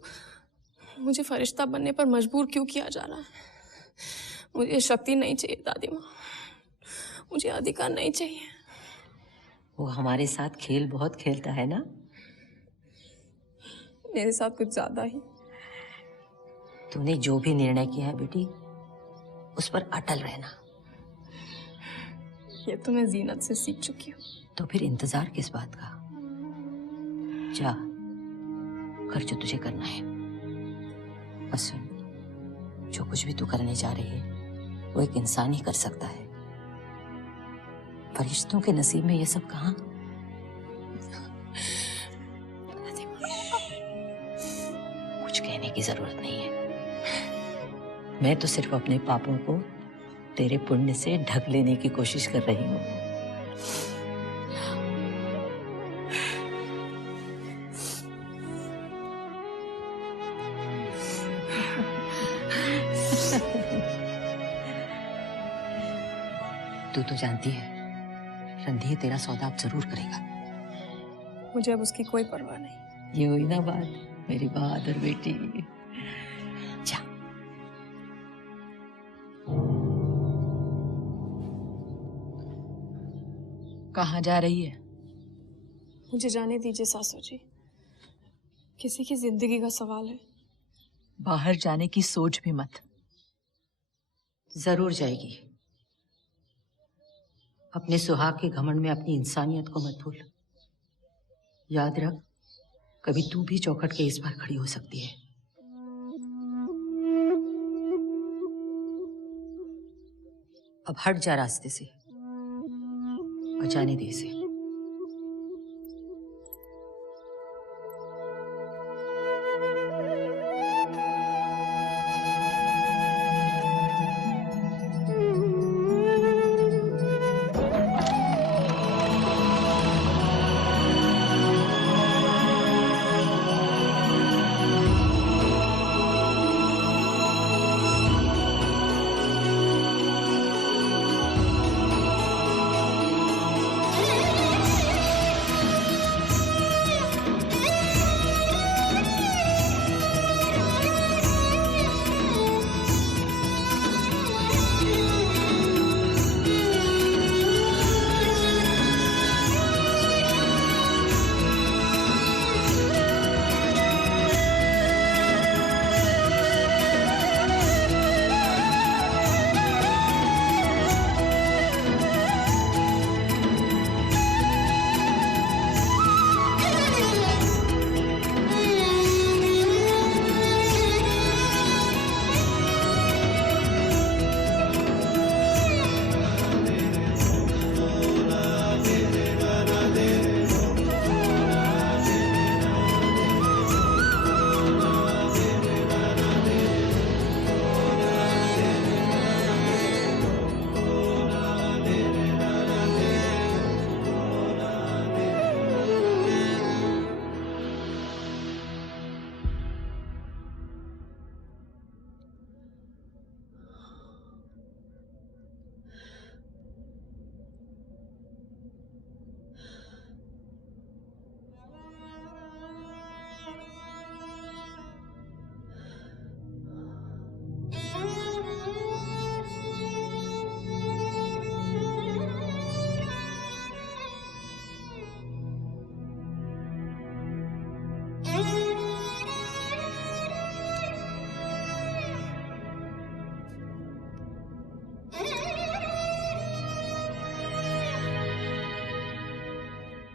मुझे फरिश्ता बनने पर मजबूर क्यों किया जा रहा है? मुझे शक्ति नहीं चाहिए दादी माँ, मुझे अधिकार नहीं चाहिए। वो हमारे साथ खेल बहुत खेलता है ना? मेरे साथ कुछ ज्यादा ही। तूने जो भी निर्णय किया है बेटी, उस पर अटल रहना। ये तो मैं जीनत से सीख चुकी हूँ। तो फिर इंतजार किस बात का? जा, कर जो तुझे करना है। बस सुन, जो कुछ भी तू करने जा रही है, वो एक इंसान ही कर सकता है। फरिश्तों के नसीब में ये सब कहाँ? कुछ कहने की जरूरत नहीं है। मैं तो सिर्फ अपने पापों को तेरे पुण्य से ढक लेने की कोशिश कर रही हूँ। तू तो जानती है, रणधीर तेरा सौदा अब जरूर करेगा। मुझे अब उसकी कोई परवाह नहीं। ये हुई ना बात, मेरी बहादुर बेटी। जा। कहाँ जा रही है? मुझे जाने दीजिए सासू जी, किसी की जिंदगी का सवाल है। बाहर जाने की सोच भी मत। जरूर जाएगी। अपने सुहाग के घमंड में अपनी इंसानियत को मत भूल। याद रख, कभी तू भी चौखट के इस बार खड़ी हो सकती है। अब हट जा रास्ते से और जाने दे इसे।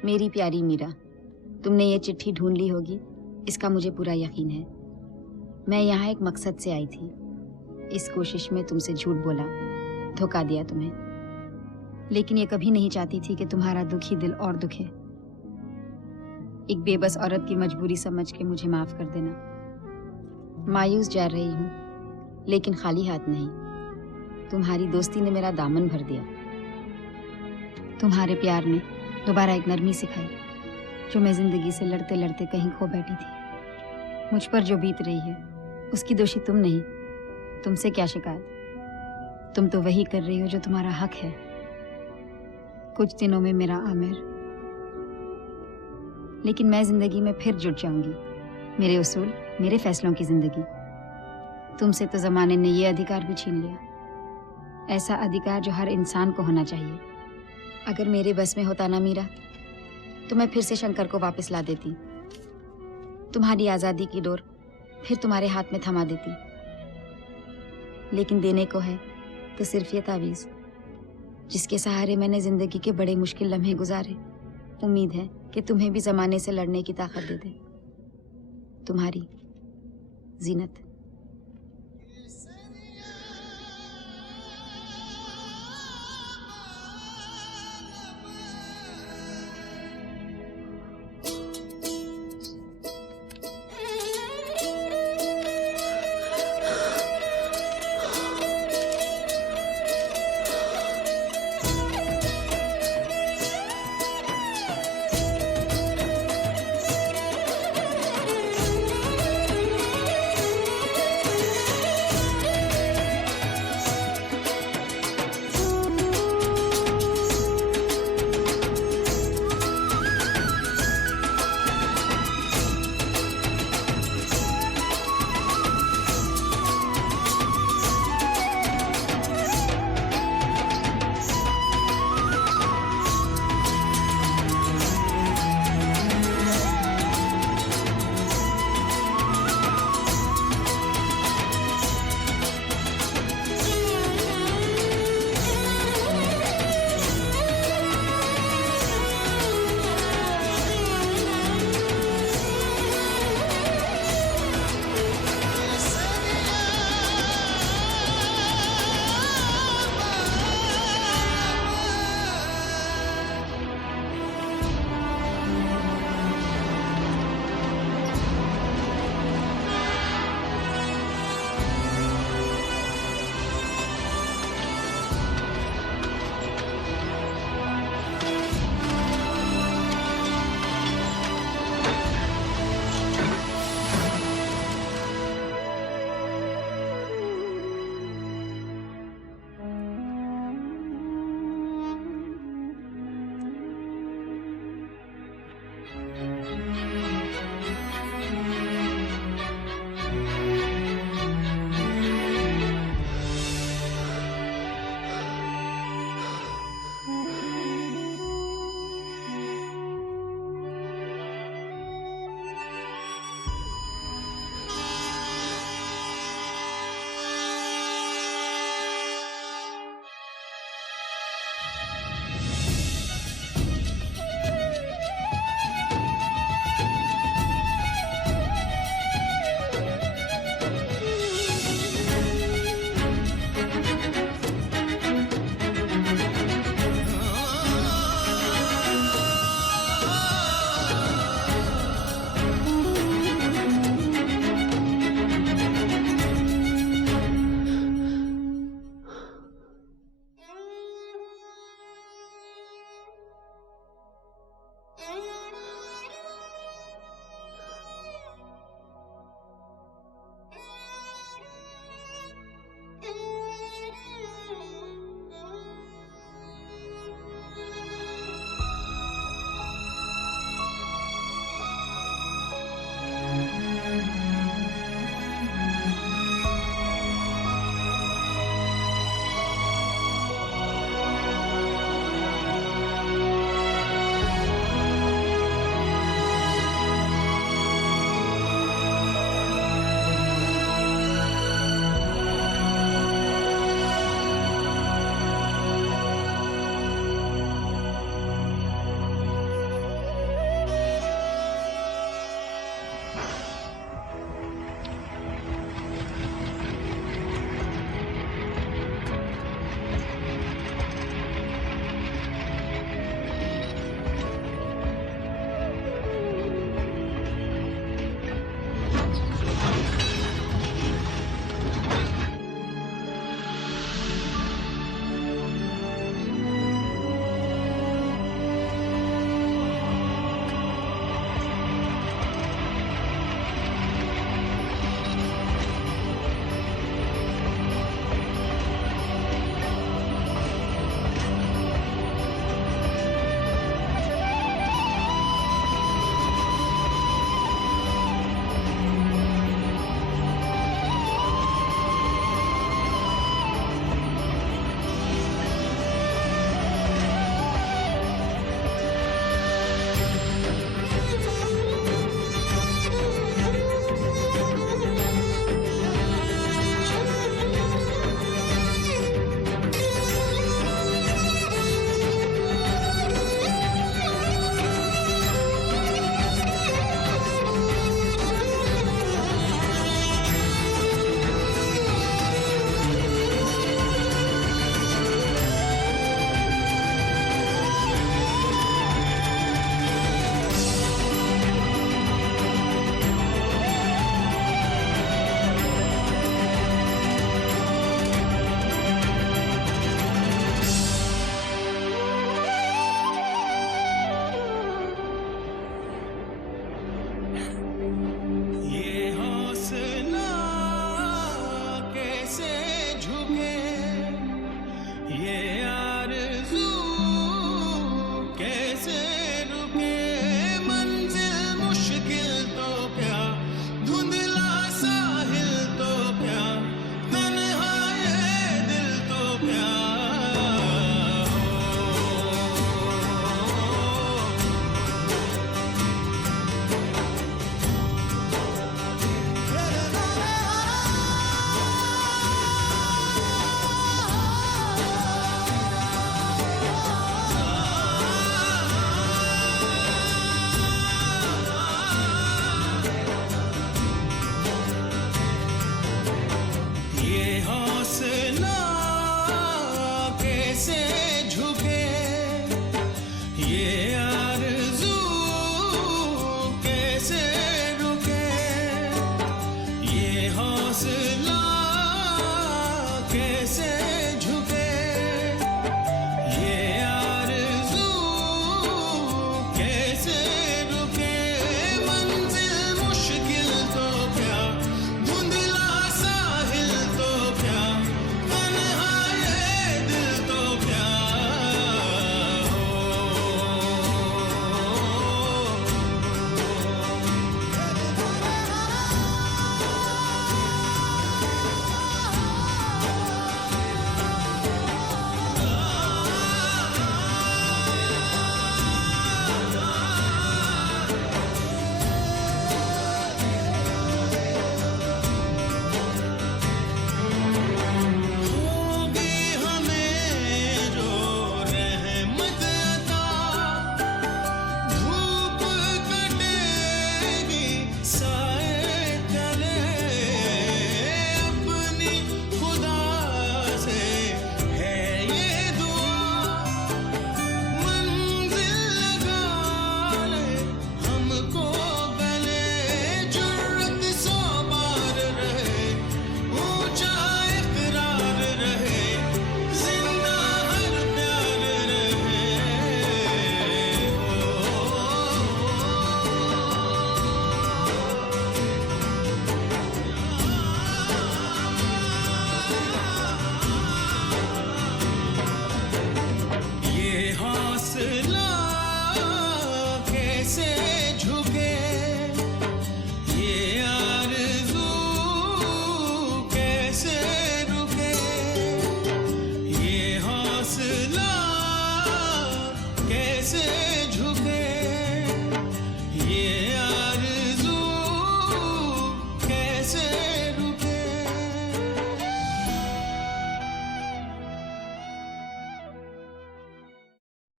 मेरी प्यारी मीरा, तुमने ये चिट्ठी ढूंढ ली होगी, इसका मुझे पूरा यकीन है। मैं यहाँ एक मकसद से आई थी। इस कोशिश में तुमसे झूठ बोला, धोखा दिया तुम्हें, लेकिन ये कभी नहीं चाहती थी कि तुम्हारा दुखी दिल और दुखे। एक बेबस औरत की मजबूरी समझ के मुझे माफ कर देना। मायूस जा रही हूँ, लेकिन खाली हाथ नहीं। तुम्हारी दोस्ती ने मेरा दामन भर दिया। तुम्हारे प्यार ने दोबारा एक नरमी सिखाई, जो मैं जिंदगी से लड़ते लड़ते कहीं खो बैठी थी। मुझ पर जो बीत रही है, उसकी दोषी तुम नहीं। तुमसे क्या शिकायत? तुम तो वही कर रही हो जो तुम्हारा हक है। कुछ दिनों में मेरा आमिर, लेकिन मैं जिंदगी में फिर जुट जाऊंगी। मेरे उसूल, मेरे फैसलों की जिंदगी। तुमसे तो जमाने ने ये अधिकार भी छीन लिया, ऐसा अधिकार जो हर इंसान को होना चाहिए। अगर मेरे बस में होता ना मीरा, तो मैं फिर से शंकर को वापस ला देती, तुम्हारी आजादी की डोर फिर तुम्हारे हाथ में थमा देती। लेकिन देने को है तो सिर्फ ये तावीज, जिसके सहारे मैंने जिंदगी के बड़े मुश्किल लम्हे गुजारे। उम्मीद है कि तुम्हें भी जमाने से लड़ने की ताकत दे दे। तुम्हारी जीनत।